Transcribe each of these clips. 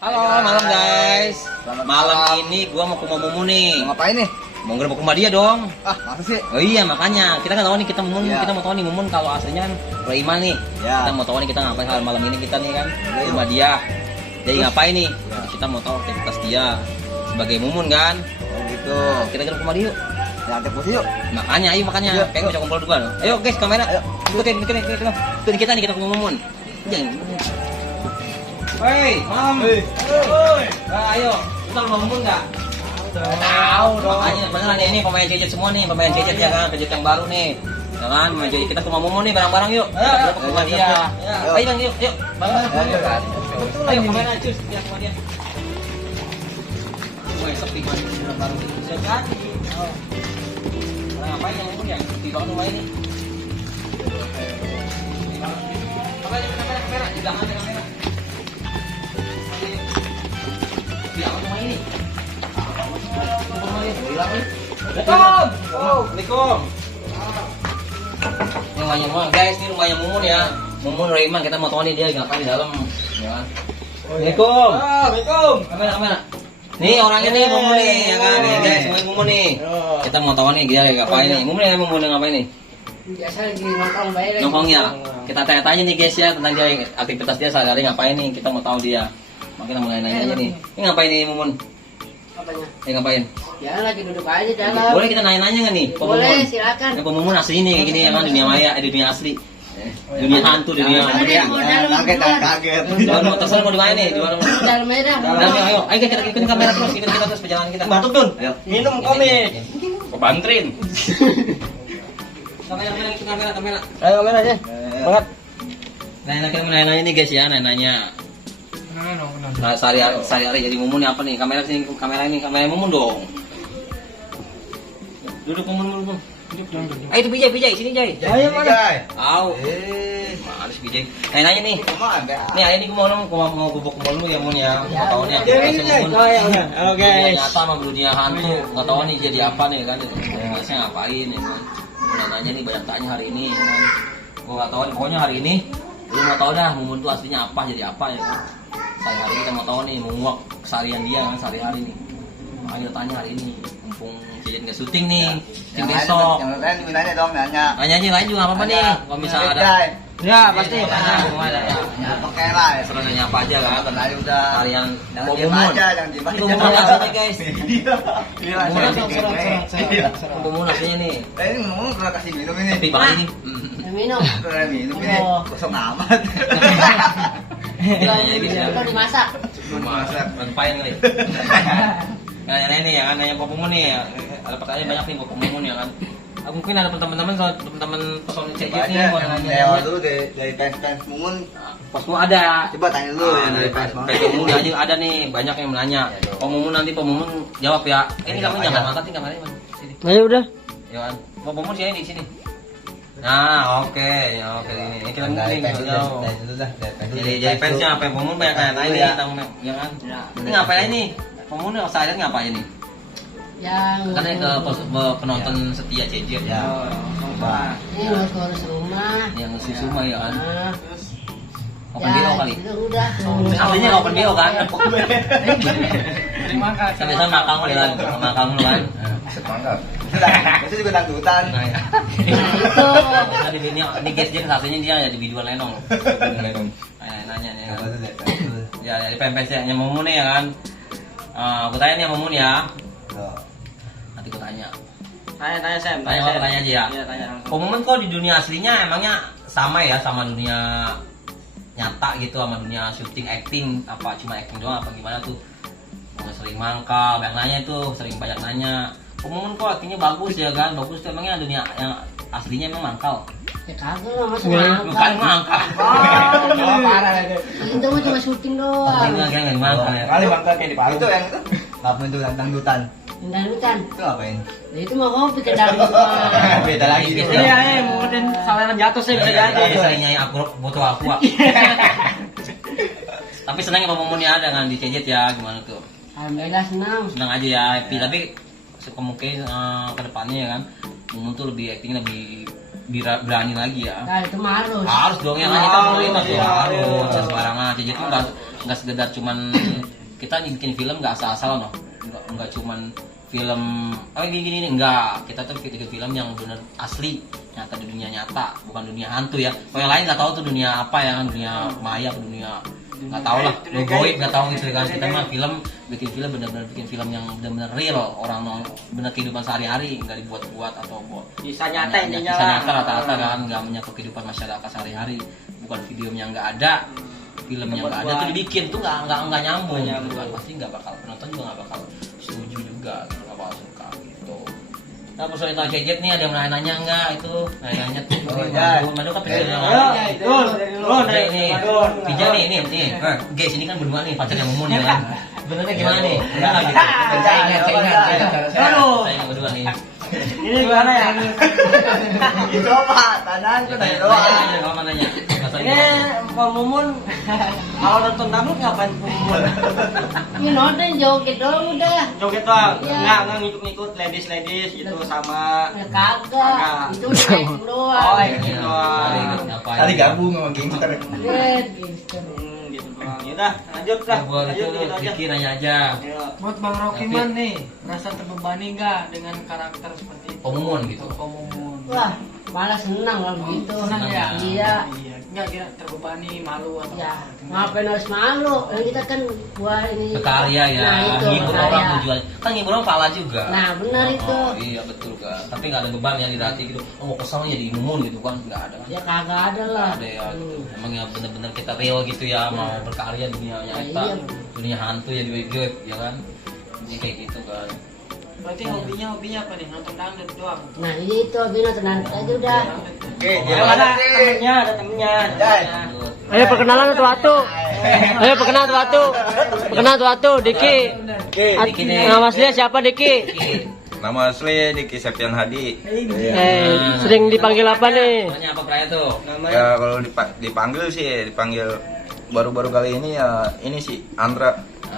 Halo, malam guys. Selamat Malam malam. ini gua mau ke rumah Mumun nih. Mau ngapain nih? Mau ngerebek rumah dia dong. Ah, masa sih? Oh iya, makanya kita kan tahu nih kita Mumun, Iya. kita mau tahu nih Mumun kalau aslinya kan Roiman nih. Iya. Kita mau tahu nih kita ngapain hal malam ini kita nih kan di rumah dia. Jadi ngapain nih? Iya. Kita mau tahu aktivitas dia sebagai Mumun kan. Oh gitu. Kita ke rumah dia yuk. Ya, aktif yuk. Makanya, ayo makanya. Iya. Pengen bisa kumpul duluan. Ayo guys, kamera. Ayo. Ikutin. Ikutin kita nih kita ke rumah Mumun. Jangan. Hei, Mam. Hei. Nah, ayo. Kita rumah Mumun enggak? Tahu dong. Makanya beneran nih, ini pemain cecet semua nih, pemain cecet ya kan, cecet yang baru nih. Ya kan, pemain cecet kita ke rumah Mumun nih bareng-bareng yuk. Kita ke rumah dia. Ayo Bang, yuk. Bareng-bareng. Ayo kamera cus, lihat rumah dia. Woi, sepi banget sudah baru bisa jadi. Oh. Orang ngapain yang Mumun ya? Sepi banget rumah ini. Kamera, di belakang ada kamera. Sepi amat rumah ini. Assalamualaikum. Ini rumahnya Mumun, guys. Ini rumahnya Mumun ya. Mumun Roiman, kita mau tahu nih dia ngapain di dalam. Ya kan? Assalamualaikum. Assalamualaikum. Kamera. Nih orangnya nih Mumun nih, ya kan? Nih guys, semuanya Mumun nih. Kita mau tahu nih dia ngapain nih. Mumun ngapain nih? Biasa lagi nongkrong baik lagi. Nongkrong ya. Kita tanya-tanya nih guys ya tentang dia aktivitas dia sehari-hari ngapain nih. Kita mau tahu dia. Makanya mau nanya aja nih. Ini ngapain nih Mumun? Apanya? Ini ngapain? Ya lagi duduk aja dalam. Boleh kita nanya-nanya nggak nih? Pak Boleh, Mumun? silakan. Ini Pak Mumun asli nih kayak gini ya kan dunia maya, dunia asli. Dunia hantu, dunia Ada yang mau dalam Kaget, duluan. kaget. Mau terserah mau di mana nih? Di mana? Dalam aja dah. Dalam yuk, ayo kita ikutin kamera terus, ikutin kita terus perjalanan kita. Batuk Dun. Ayo. Minum komik. Kebanterin. Kamera. Ayo kamera aja. Banget. Nanya nih guys ya, nanya. Nah, sehari-hari jadi Mumun apa nih? Kamera sini, kamera ini, kamera Mumun dong. Duduk Mumun. Ayo itu Bijay, sini Jay. Ayo mana? Au. Males Bijay. Nanya nih. Ada. Nih ayah ini mau gubuk kumpul lu ya Mun ya. Nggak tahu nih. Halo Dunia nyata sama dunia hantu. Nggak tahu nih jadi apa nih kan. Masnya ngapain ya kan. Mau nanya nih banyak tanya hari ini ya kan. Gua nggak tahu nih pokoknya hari ini lu mau tahu dah Mumun tuh aslinya apa jadi apa ya kan. Sehari-hari kita mau tahu nih menguak keseharian dia kan sehari-hari nih. Makanya kita tanya hari ini. Mumpung Cijet nggak syuting nih. Syuting besok. Yang lain nanya dong, nanya. Nanya aja lain juga nggak apa-apa nih. Kalau misalnya ada. Ya, pasti. Semua ada ya. Ya, pakai lah. Terus nanya apa aja kan. Tadi udah. Harian Jangan Pak diem Mumun. aja, jangan diem Ini aja. Mumun aslinya guys. Iya, Mumun aslinya nih. Ini ngomong kalau kasih minum ini. Sepi banget ini. Yang minum. Kalau minum ini Oh. kosong amat. Iya, bisa. Kalau dimasak. Masak. Mempain kali. Nanya nih ya kan, nanya Pak Mumun nih. Ada pertanyaan banyak nih Pak Mumun ya kan. Aku mungkin ada teman-teman person CJ nih mau nanya. Lewat dulu dari fans Mumun. Posmu ada. Coba tanya dulu yang dari fans Mumun. Pak Mumun aja ada nih, banyak yang menanya. Pak Mumun nanti Pak Mumun jawab ya. Ini kamu jangan angkat nih kamarnya, Man. Sini. Ayo udah. Ya kan. Pak Mumun sini di sini. Nah, oke. Ya oke ini. Kita mungkin jauh. Jadi fansnya apa yang Mumun banyak tanya ini tentang ya kan. Ini ngapain ini? Mumun seharian ngapain ini? Yang Karena ke penonton setia CJ ya. ini ngurus rumah. Yang susu mah ya kan. Nah, Open BO kali. itu udah. Aslinya open BO kan. Terima kasih. Sampai makang lu kan, makang lu kan. Itu juga dangdutan. Nah, ya. Itu. Nah, di guys dia aslinya dia ya di biduan lenong. Nanya nih. Kan. Ya dari PMPS nya Mumun nih ya kan. Aku tanya nih Mumun ya. Nanti aku tanya. Tanya Sam. Tanya aja ya. Iya, tanya. Mumun kok di dunia aslinya emangnya sama ya sama dunia nyata gitu sama dunia syuting acting apa cuma acting doang apa gimana tuh? Sering mangkal, banyak nanya tuh, sering banyak nanya. Mumun kok actingnya bagus ya kan? Bagus tuh emangnya dunia yang aslinya emang mangkal? Ya kagak lah masa Bukan mangkal. mangkal. Oh, parah lagi. Itu mah cuma syuting doang. Enggak mangkal ya. Kali bangka kayak di Palu. Itu yang itu. Apa itu dangdutan? Dangdutan. Itu ngapain? Nah, itu mah hobi ke dangdutan. Beda lagi. Iya, mungkin salah jatuh sih bisa jadi. Saya nyanyi aku foto aku. Tapi senang ya Pak Mumun ya dengan di CJ ya gimana tuh? Alhamdulillah senang. Senang aja ya happy tapi mungkin ke depannya ya kan Mumun tuh lebih acting lebih berani lagi ya. Nah, itu mah harus. Harus dong ya kan kita pemerintah tuh iya, harus iya. sembarangan CJ tuh nggak nggak sekedar cuman kita bikin film nggak asal-asalan loh, nggak cuman film gini enggak, kita tuh bikin film yang benar asli, nyata di dunia nyata, bukan dunia hantu ya. Kalau yang lain nggak tahu tuh dunia apa ya kan, dunia maya atau dunia nggak tahu lah, goib nggak tahu gitu kan. Kita mah bikin film benar-benar bikin film yang benar-benar real, orang benar kehidupan sehari-hari, nggak dibuat-buat atau Bisa nyata intinya bisa lah. nyata rata-rata kan, nggak menyangkut kehidupan masyarakat sehari-hari, bukan video yang nggak ada, film yang nggak ada tuh dibikin tuh nggak nyambung gitu kan. Pasti nggak bakal, penonton juga nggak bakal setuju juga, nggak bakal suka gitu. Nah, personil Tahu Cejet nih ada yang nanya nggak itu? Nanya tuh. Madu kan pengen Dari ini. Pija nih. Guys, ini kan berdua nih pacarnya Mumun ya kan. Sebenarnya gimana nih? Enggak lah gitu. Saingan. Saya berdua nih. Ini gimana ya? Coba tangan tuh dari doang. Kalau nanya. Ini Pak Mumun kalau nonton dangdut ngapain Pak Mumun? Ini nonton joget doang udah. Joget doang? Iya. Enggak ngikut-ngikut ladies itu sama. Ya kagak. Itu udah acting doang. Oh, acting doang. Kali gabung sama gangster. Lihat, gitu. Gitu doang. Yaudah, lanjut lah. Buat Lanjut itu gitu aja. Kiki nanya aja. Ayo. Buat Bang Rokiman nih, merasa terbebani nggak dengan karakter seperti itu? Pemumun gitu. Pemumun. Wah, malah senang kalau begitu. Senang ya? Iya. Iya. Nggak kira terbebani, malu atau Ya, apa? ngapain harus malu? Kita kan buat ini. Berkarya ya, Nah, itu ngibur berkarya. orang tujuan. Kan ngibur orang pala juga. Nah, benar itu. Iya betul kan. Tapi nggak ada beban yang di hati gitu. Oh, mau kesal jadi Mumun gitu kan, nggak ada kan. Ya kagak ada lah. Ada ya, gitu. Emang ya bener-bener kita real gitu ya, mau berkarya di dunia nyata, Iya. dunia hantu ya di web ya kan. Ini kayak gitu kan. Berarti hobinya apa nih? Nonton dangdut doang? Nah, itu Bina tenang aja udah. Oke, Ada temennya, ada temennya. Ayo perkenalan satu-satu. Ayo perkenalan satu-satu. Perkenalan satu-satu, Diki. Diki nih. Nama aslinya siapa Diki? Nama asli Diki Septian Hadi. Sering dipanggil apa nih? Namanya apa Praya tuh? Ya kalau dipanggil sih dipanggil baru-baru kali ini ya ini sih Andra.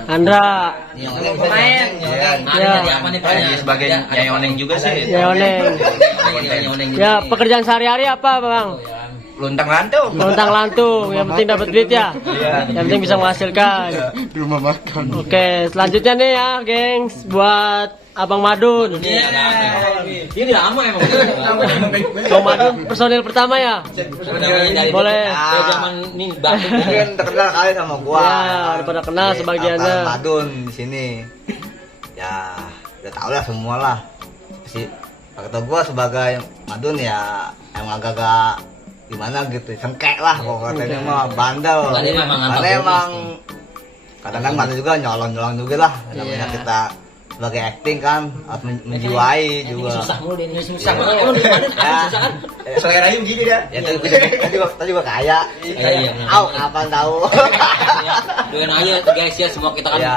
Andra. Pemain. Iya. Hari jadi apa nih Praya? Jadi sebagai Nyai Oneng juga sih. Ya Oneng. Ya pekerjaan sehari-hari apa Bang? Luntang lantung. Lontang lantung, yang penting dapat duit ya. Yang penting bisa menghasilkan. Di rumah makan. Oke, selanjutnya nih ya, gengs, buat Abang Madun. Ini lama emang. Bang Madun personil pertama ya. Boleh. Dari zaman ini batu. Mungkin terkenal kali sama gua. Ya, udah pada kenal Jadi, sebagiannya. Abang Madun di sini. Ya, udah tau lah semua lah. Si kata gua sebagai Madun ya emang agak-agak gimana gitu, cengkek lah pokoknya mah bandel. Karena emang kadang-kadang bandel juga nyolong-nyolong juga lah. Namanya kita sebagai acting kan harus menjiwai juga. Susah mulu dia ini, susah banget. Emang di mana? Ya, Susah kan? seleranya begini dia. Ya tadi juga kaya. Iya, bener. Au, kapan tahu. Doain aja guys ya, semua kita kan Ya.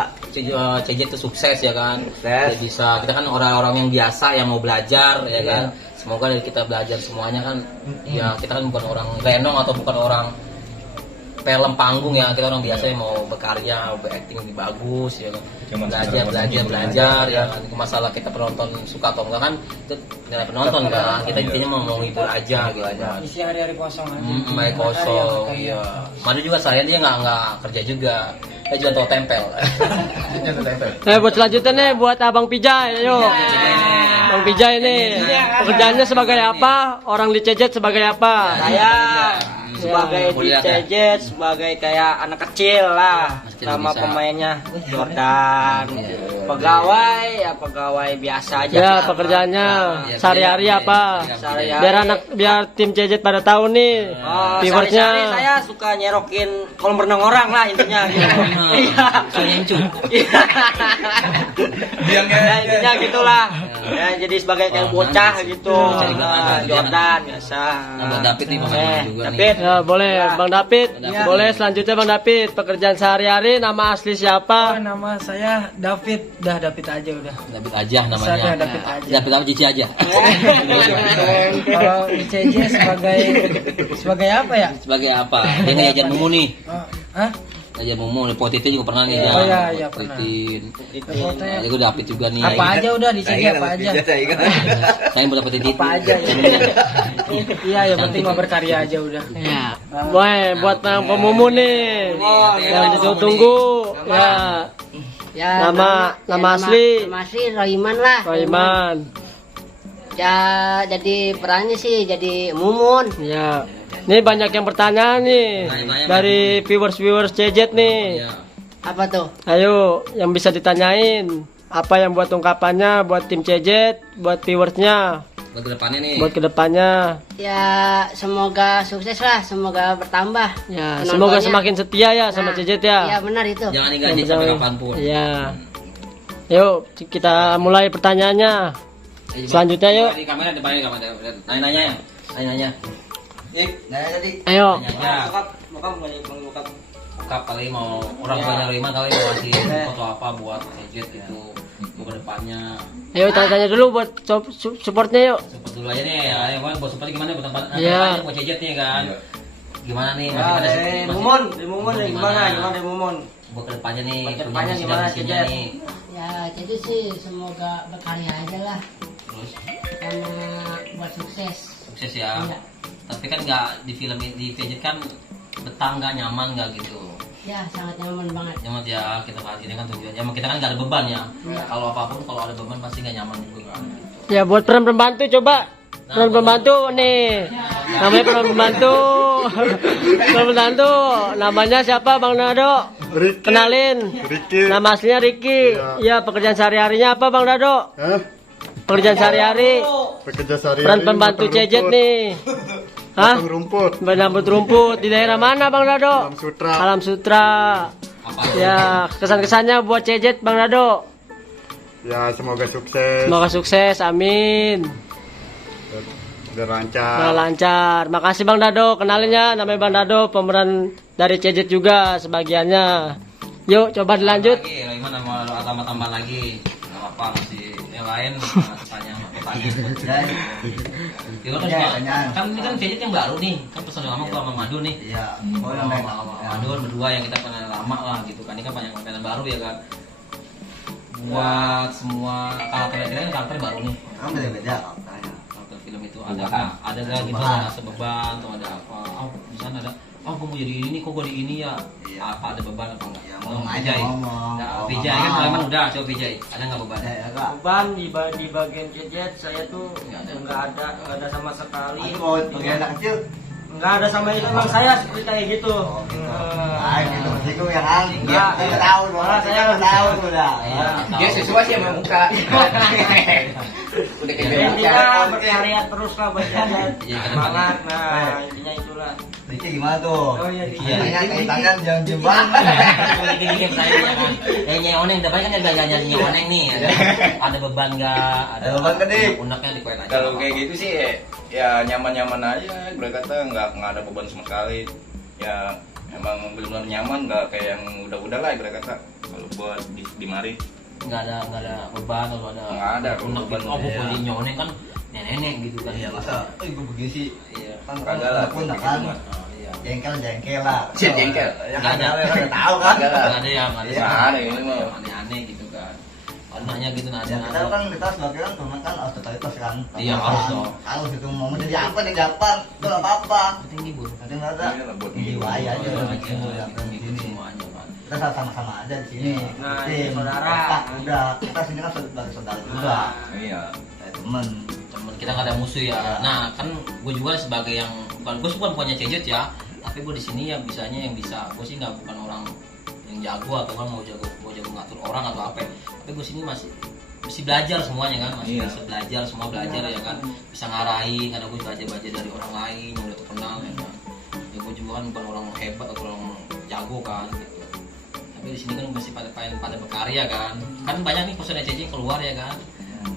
CJ itu sukses ya kan. Sukses. Ya bisa, kita kan orang-orang yang biasa yang mau belajar ya kan. Semoga dari kita belajar semuanya kan. Ya kita kan bukan orang renong atau bukan orang film panggung ya, kita orang biasa yang mau berkarya, mau berakting lebih bagus ya kan. Belajar ya kan. Masalah kita penonton suka atau enggak kan itu nggak ada penonton kan. Kita intinya mau ngibur aja gitu aja. Isi hari-hari kosong aja. Hari kosong, iya. Madu juga seharian dia nggak kerja juga. Dia jual tahu tempel. Buat selanjutnya nih buat Abang Pijay, ayo. Bang Pijay nih, pekerjaannya sebagai apa? Orang di Cejet sebagai apa? Saya sebagai Kuliah, DJ sebagai kayak anak kecil lah. Kecil Nama bisa. pemainnya Jordan. Pegawai ya pegawai biasa aja. Ya, pekerjaannya sehari-hari apa? Sehari-hari. Biar tim Cejet pada tahu nih. Oh, Viewersnya. sehari-hari saya suka nyerokin kolam renang orang lah intinya gitu. Iya. Iya. Ya, intinya gitulah. Ya, jadi sebagai kayak bocah gitu. Jordan biasa. Bang David nih pemain juga nih. David. Ya, boleh Bang David. Ya. Boleh selanjutnya Bang David. Pekerjaan sehari-hari, nama asli Oh, siapa? nama saya David. Udah David aja udah. David aja namanya. Saya David aja. David apa Cici aja. Kalau di CJ sebagai apa ya? Sebagai apa? Dia ngajar Mumu nih. Hah? Aja Momo, Potitin juga pernah nih. Oh, iya, pernah. Potitin. Fotonya Gue udah update juga nih. apa aja udah dicek apa aja. Saya buat dapetin titik. Apa aja ya. Iya, yang penting mah berkarya aja udah. Ya. Boy, buat Bang Pemumun nih. Yang ditunggu. Ya. Ya, Nama asli. Nama asli Roiman lah. Roiman. Ya, jadi perannya sih jadi Mumun. Ya. Nih banyak yang bertanya nih Banyak. dari viewers CJ nih. Iya. Apa tuh? Ayo, yang bisa ditanyain. Apa yang buat ungkapannya buat tim CJ, buat viewersnya, Buat kedepannya nih. buat kedepannya. Ya, semoga sukses lah, semoga bertambah. Ya, penontonnya. semoga semakin setia ya sama Nah, CJ ya. Iya benar itu. Jangan digaji sampai kapanpun. Iya. Yuk, kita mulai pertanyaannya. Selanjutnya yuk. Di kamera depannya kamera. Nanya-nanya ya. Nanya-nanya. Nanya tadi. Ayo. Nanya. Mokap mengungkap. Buka kali mau orang tuanya Roiman kali mau kasih foto apa buat Cejet gitu. Ke depannya. Ayo tanya dulu buat supportnya yuk. Support dulu aja nih ya. Ayo buat support gimana buat tempat Iya. buat Cejet nih kan. Gimana nih Ya, dari Mumun gimana dari Mumun? Buat kedepannya nih. Buat kedepannya punya gimana, misinya Cejet? nih. Ya, jadi sih semoga berkarya aja lah, Terus karena buat sukses. sukses ya. Iya. Tapi kan nggak di film di Cejet kan betah nggak nyaman nggak gitu. Ya, sangat nyaman banget. Nyaman ya kita kan ini kan tujuannya. Emang kita kan nggak ada beban ya. Iya. Kalau apapun kalau ada beban pasti nggak nyaman juga kan. Gitu. Ya buat peran pembantu coba. Peran pembantu nih. Namanya peran pembantu. Peran pembantu. Namanya siapa Bang Dado? Ricky. Kenalin. Ricky. Nama aslinya Ricky. Iya, pekerjaan sehari-harinya apa Bang Dado? Hah? Pekerjaan sehari-hari. Pekerja sehari-hari Peran pembantu potong CJ rumput. nih. Hah? Potong rumput. Menambut rumput di daerah mana Bang Dado? Alam Sutra. Alam Sutra. Apa? Ya, kesan-kesannya buat CJ Bang Dado. Ya, semoga sukses. Semoga sukses, amin. Biar lancar. Udah lancar. Makasih Bang Dado, kenalin ya namanya Bang Dado, pemeran dari CJ juga sebagiannya. Yuk, coba dilanjut. Lagi, Roiman mau tambah lagi. Nggak apa-apa masih yang lain tanya. Kan ini kan Cejet yang baru nih, kan personil lama gua sama Madu nih. Iya. Madu kan berdua yang kita kenal lama lah gitu kan. Ini kan banyak konten baru ya kan. Buat semua karakter-karakternya karakter baru nih. Kan beda-beda katanya. Karakter film itu ada gak gitu ada beban atau ada apa? Oh, di sana ada. Oh, gue mau jadi ini, kok gue di ini ya? Iya. Apa ada beban apa enggak? Ya, ngomong aja, Vijay. ngomong. Nah, Ngomong. Vijay kan Roiman udah, coba Vijay. Ada nggak beban? Ya, enggak. Beban di bagian CJ saya tuh Nggak ada. nggak ada sama sekali. Aku mau pergi anak kecil. Nggak ada sama itu emang saya seperti kayak gitu. Ah, gitu. Singgung ya kan? Enggak. Saya tahu dong. Malah Saya tahu sudah. Iya, Dia tahu. sesuai sih sama muka. Udah kayak Ya, gitu. intinya berkarya terus lah buat CJ. Iya, ke Semangat, nah intinya itulah. Diki gimana tuh? Oh iya, Diki. Tanya kayak tangan jangan jembang. Dikit-dikit saya jangan. Nyoneng, depan kan ada nyoneng nih. Ada beban nggak? Ada beban nggak, Dik? Uneknya dikuet aja. Kalau kayak gitu sih ya nyaman-nyaman aja, berkata nggak ada beban sama sekali. Ya emang benar-benar nyaman, nggak kayak yang udah-udah lah berkata. Kalau buat di mari nggak ada beban kalau ada Nggak ada unek beban. gitu. Oh, gue Iya. jadi nyoneng kan nenek gitu kan. Iya, masa gue begini sih. Iya. Kan Kagak lah, pun kayak kan. gitu mah. Oh, iya. Jengkel lah. Cih, jengkel. Ya Nggak kan ada. ada tahu kan. Kagak lah. Nggak ada yang Iya. Nggak ada, ini mah. aneh-aneh gitu kan. Anaknya gitu nah Ya kita kan kita sebagai kan teman kan harus totalitas kan. Iya, harus dong. Harus itu mau jadi apa nih dapat itu nggak apa-apa. penting hibur. Nanti nggak ada. Iya lah, buat Jiwa aja Iya, udah iya, gitu yang ngikut sini. semuanya kan. Kita sama-sama aja di sini. Nah, Tim, ini saudara. otak, udah kita sini kan sebagai saudara juga. Iya. Kayak teman. Temen kita nggak ada musuh ya. Nah kan gue juga sebagai yang bukan punya Cejet ya, tapi gue di sini ya bisanya yang bisa. Gue sih nggak bukan orang yang jago atau kan mau jago ngatur orang atau apa. Tapi gue sini masih belajar semuanya kan, masih Iya. bisa belajar, semua belajar ya kan, bisa ngarahin. Kadang gue belajar dari orang lain yang udah terkenal ya kan. Ya gue juga kan bukan orang hebat atau orang jago kan gitu. Tapi di sini kan masih pada berkarya kan. Kan banyak nih personel CJ keluar ya kan.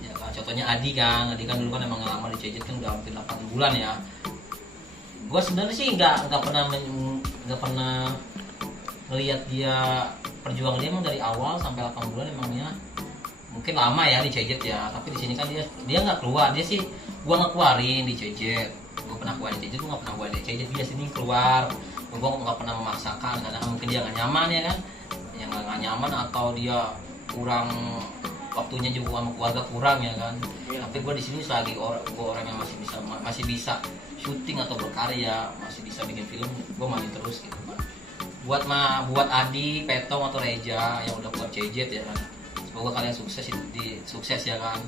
Ya kan, contohnya Adi kan dulu kan emang lama di CJ kan udah hampir 8 bulan ya. Gue sebenarnya sih nggak pernah ngelihat dia perjuangan dia emang dari awal sampai 8 bulan emangnya mungkin lama ya di CJ ya. Tapi di sini kan dia nggak keluar, dia sih gue ngeluarin di CJ, gue pernah keluar di CJ, gue nggak pernah keluar di CJ, dia sini keluar, gue nggak pernah memaksakan, karena mungkin dia nggak nyaman ya kan, yang nggak nyaman atau dia kurang waktunya juga sama keluarga kurang ya kan. Tapi gue di sini selagi gue orang yang masih bisa syuting atau berkarya, masih bisa bikin film, gue maju terus gitu kan. Buat Adi, Petong atau Reja yang udah keluar CJ ya kan, semoga kalian sukses ya kan.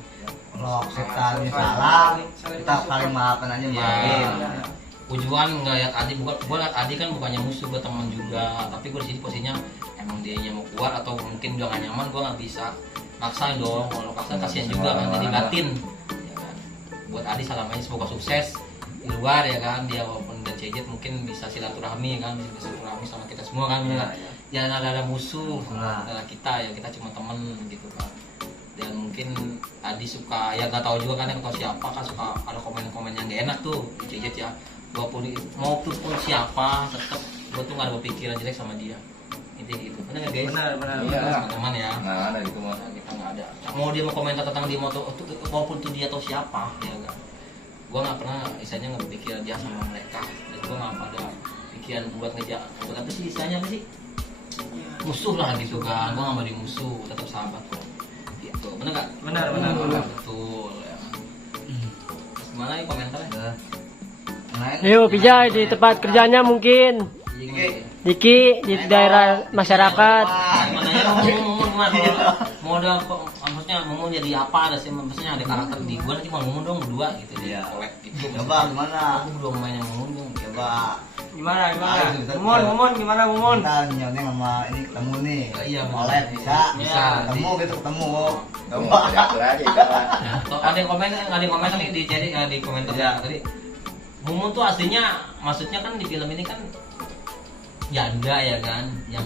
Kalau kita salah, kita saling maafkan aja Ya, tujuan nggak lihat Adi, gue lihat Adi kan bukannya musuh, gue teman juga. Tapi gue di sini posisinya emang dia mau keluar atau mungkin udah gak nyaman, gue nggak bisa maksain dong. Kalau paksa kasihan juga kan, jadi batin. Ya kan? Buat Adi salamnya semoga sukses di luar ya kan, dia walaupun udah CJ mungkin bisa silaturahmi kan, bisa silaturahmi sama kita semua kan. Jangan ada musuh kita ya, kita cuma temen gitu kan. Dan mungkin Adi suka ya nggak tahu juga kan, yang tahu siapa kan suka ada komen-komen yang gak enak tuh di CJ ya. Walaupun maupun siapa, tetap gue tuh nggak ada berpikiran jelek sama dia. Intinya gitu, benar nggak guys? Benar. Iya, teman-teman ya. Nah, ada gitu mah. Nah, kita nggak ada. Mau dia mau komentar tentang dia mau walaupun tuh dia atau siapa, ya kan. Gue nggak pernah, istilahnya nggak berpikiran dia sama mereka. Dan gue nggak ada pikiran buat ngejar. Buat apa sih istilahnya apa sih? Musuh lah gitu kan. Gue nggak mau di musuh, tetap sahabat kok. Gitu, benar nggak? Benar. Betul. Ya. Terus gimana ya komentarnya? Ayo Pijay di tempat kerjanya mungkin. Diki di daerah masyarakat. Mau ada maksudnya mau jadi apa, ada sih maksudnya ada karakter di gua nanti mau ngomong dong berdua gitu dia kolek gitu. Coba gimana? Aku belum main yang ngomong dong. Coba. Gimana? Mumun gimana Mumun? Kita nyonya sama ini ketemu nih. Iya, Oleh bisa. Bisa. Ketemu gitu ketemu. Kamu atur aja kawan. Ada yang komen tadi di komentar ya tadi. Mumun tuh aslinya maksudnya kan di film ini kan janda ya kan, yang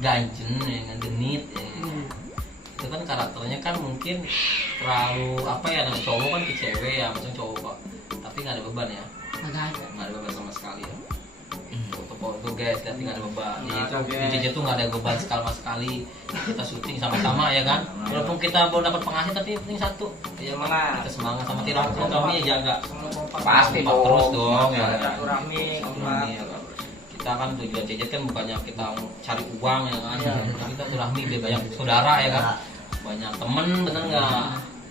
ganjen, yang genit ya. Itu kan karakternya kan mungkin terlalu apa ya, namanya cowok kan ke cewek ya, maksudnya cowok kok, tapi nggak ada beban ya, nggak ada beban sama sekali ya. Tuh guys, lihat nggak ada beban. Di JJ tuh nggak ada beban sekali. Kita syuting sama-sama ya kan. Walaupun kita baru dapat penghasilan tapi yang penting satu, ya mana kita semangat sama silaturahmi ya jaga. Pasti terus dong ya. Silaturahmi. Kita kan tujuan JJ kan bukannya kita cari uang ya kan. Kita silaturahmi biar banyak saudara ya kan. Banyak temen, bener nggak?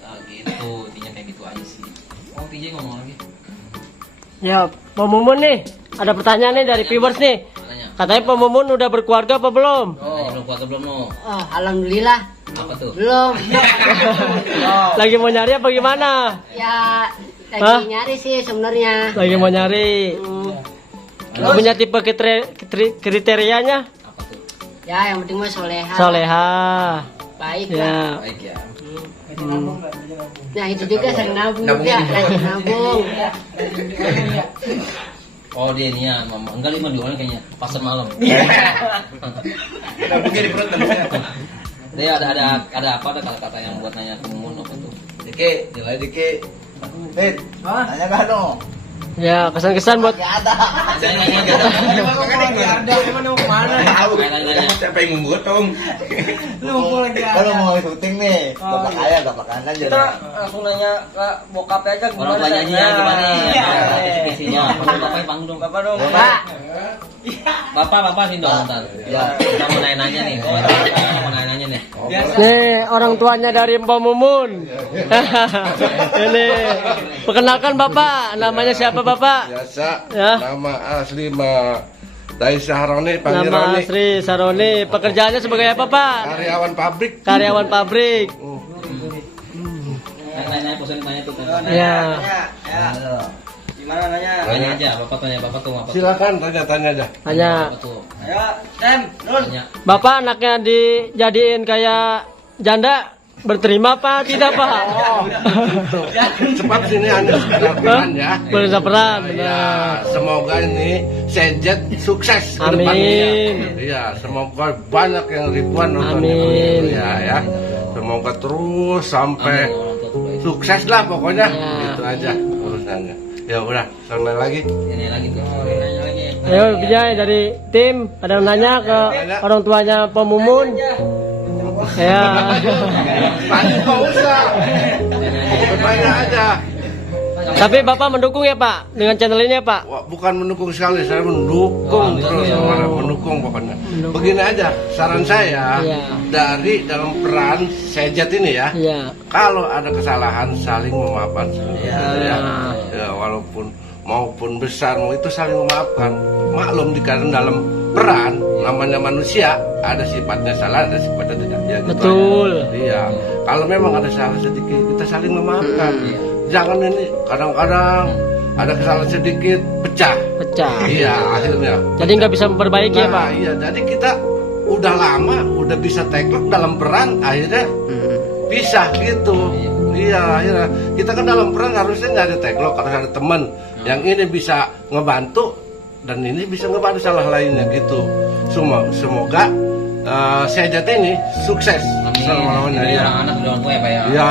Nah, gitu, intinya kayak gitu aja sih. Oh PJ ngomong lagi. Ya, Pak Mumun nih, ada pertanyaan nih dari viewers nih. Katanya Pak Mumun udah berkeluarga apa belum? Belum keluarga belum no. Oh, alhamdulillah Apa tuh? belum. Lagi mau nyari apa gimana? Ya lagi nyari sih sebenarnya. Lagi mau nyari. Lu punya tipe kriterianya? Apa tuh? Ya yang penting mah soleha. Soleha. Baik lah. Ya. Baik ya. Nah itu juga sering nabung juga, rajin nabung. Oh dia ini ya, mama. Enggak lima dua kayaknya. Pasar malam. Nabungnya di perut nabungnya. Dia ada apa, ada kata-kata yang buat nanya ke Mumun apa tuh? Diki, nilai Diki. Dit, tanya kan dong. Ya, kesan-kesan buat Gak ada. Emang mau kemana? Siapa yang menggotong? Kalau mau syuting nih, bapak kaya, bapak kanan aja. Kita langsung nanya ke bokapnya aja Orang gimana. tuanya aja gimana ya? Visinya. Bapak panggung dong. Bapak dong. Bapak sih dong ntar. Ya. Kita mau nanya nih. Kita mau nanya nih. nih orang tuanya dari Mbak Mumun. Ini perkenalkan Bapak, namanya siapa Bapak? Biasa, Ya. nama asli mah Dai Sahroni, panggil Nama Roni. Sri Saroni. Pekerjaannya sebagai apa Pak? Karyawan pabrik. Karyawan pabrik. Nanya bosan tanya tuh. Ya. Gimana nanya? Tanya aja, Bapak tanya Bapak tuh apa? Silakan tanya-tanya aja. Hanya Apa tuh? Ayo, Tem, Nun. Tanya. Bapak anaknya dijadiin kayak janda, berterima apa tidak Pak? Cepat sini Anda peran ya. Berperan, Ya, benar. semoga ini Sejet sukses ke Amin. depannya. Iya, semoga banyak yang ribuan nontonnya. Amin. Ya. Semoga terus sampai Amin, orang tua terbaik. sukses lah pokoknya. Ya. Itu aja urusannya. Ya udah, sampai lagi. Ini lagi tuh. Nanya lagi. Ayo Bijay dari tim, ada yang nanya ke orang tuanya Pemumun. Ya. Tanya nggak usah. Bertanya aja. Tapi Bapak mendukung ya Pak dengan channel ini ya Pak? Wah, bukan mendukung sekali, saya mendukung terus, mendukung pokoknya. Begini aja, saran saya Iya. dari dalam peran sejet ini ya. Iya. Kalau ada kesalahan saling memaafkan. Iya. Ya, walaupun maupun besar mau itu saling memaafkan. Maklum dikarenakan dalam peran namanya manusia ada sifatnya salah, ada sifatnya tidak. Ya, gitu Betul. aja. Iya. Kalau memang ada salah sedikit kita saling memaafkan. Jangan ini kadang-kadang ada kesalahan sedikit pecah. Iya, akhirnya. Jadi nggak bisa memperbaiki ya Pak? Iya, jadi kita udah lama, udah bisa teklok dalam peran, akhirnya pisah gitu. Iya, akhirnya kita kan dalam peran harusnya nggak ada teklok, harus ada teman yang ini bisa ngebantu dan ini bisa ngebantu salah lainnya gitu. Semoga Sejet ini sukses. Ini orang anak udah orang tua ya Pak ya. Ya,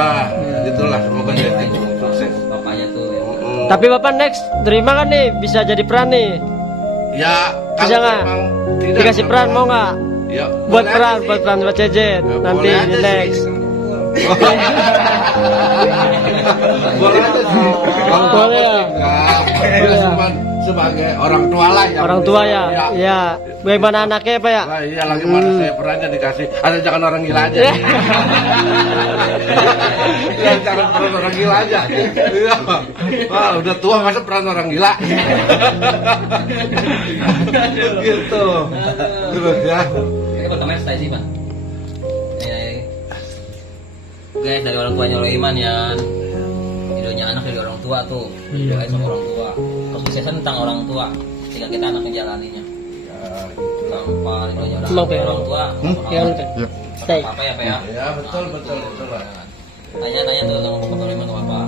gitulah semoga Sejet itu sukses. Bapaknya tuh ya. Tapi Bapak next terima kan nih bisa jadi peran nih? Ya, Bisa kalau nggak? memang tidak Dikasih peran mau nggak? Ya, Buat boleh peran, aja sih. buat peran buat Cejet Ya, nanti boleh aja di sih. next. Boleh aja sih. Kalau Boleh ya? enggak, Boleh ya? cuman sebagai orang tua lah ya. Orang tua ya, Iya. ya. Bagaimana anaknya Pak ya? Lah iya lagi mana saya perannya dikasih. Ada jangan orang gila aja. Ya, jangan peran orang gila aja. Iya. Wah, udah tua masa peran orang gila. Gitu. Terus ya. Ini pertama saya sih Pak. Guys dari orang tuanya Loiman ya. Idenya anak dari orang tua tuh. Doain sama orang tua. Kesuksesan tentang orang tua. Tinggal kita anak menjalaninya. Tanpa idenya orang tua. Ya, stay. Apa ya Pak ya? Ya betul lah. Tanya-tanya tuh sama Bapak Loiman ke Bapak.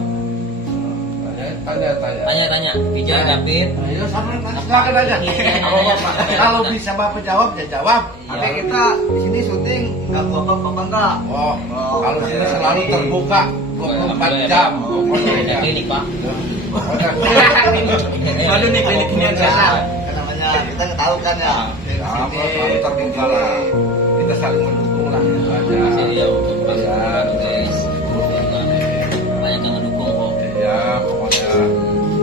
Tanya. Tanya. Pijay, David. Ayo sama silakan aja. Kalau bisa Bapak jawab ya jawab. Tapi kita di sini syuting nggak apa-apa enggak. Oh, kalau sini selalu terbuka 24 jam. Ada klinik Pak. Aduh nih klinik ini aja. Kan namanya kita nggak tahu kan ya. Selalu terbuka lah. Kita saling mendukung lah gitu aja. Iya, guys. Banyak yang ngedukung kok. Ya pokoknya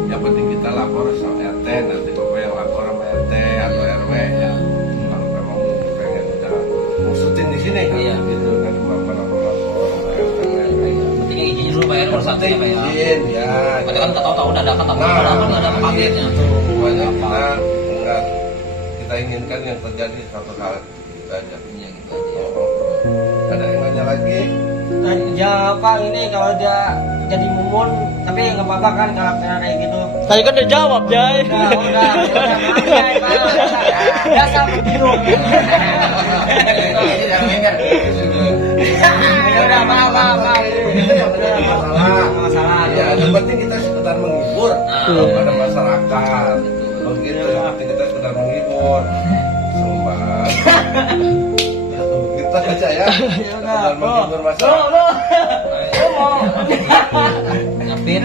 yang penting kita lapor sama RT, nanti Bapak yang lapor sama RT atau RW ya. Kalau memang pengen kita musutin di sini Iya. gitu kan Bapak lapor sama RT RW. Pentingnya izin dulu Pak ya, nomor satu ya Pak ya. Izin ya. Berarti kan tahu-tahu dadakan tapi dadakan nggak ada update-nya. Pokoknya kita inginkan yang terjadi satu hal gitu aja. Iya gitu aja. Oh. Ada yang nanya lagi? Ya Pak ini kalau dia jadi mumun tapi nggak apa-apa kan karakternya kayak gitu. Tadi kan udah jawab, Jay. Udah. Biasa begitu. Ya udah maaf. Masalah. Ya, yang penting kita sekedar menghibur kepada masyarakat. Begitu, yang penting kita sekedar menghibur. Sumpah. Kita aja ya. Sekedar menghibur masyarakat. Ngapit.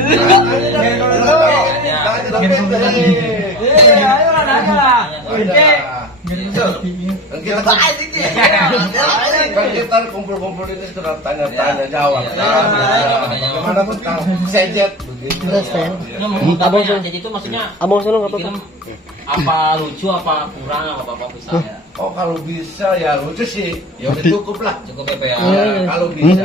Ayo nanya lah. Kan kita kumpul-kumpul ini sudah tanya-tanya jawab. Gimana tentang Sejet begitu. Abang jadi itu maksudnya Abang sono nggak film apa-apa. apa lucu apa kurang apa Bapak bisa ya. Oh kalau bisa ya lucu sih, ya udah cukup lah. Cukup ya Pak ya. Ya, kalau bisa.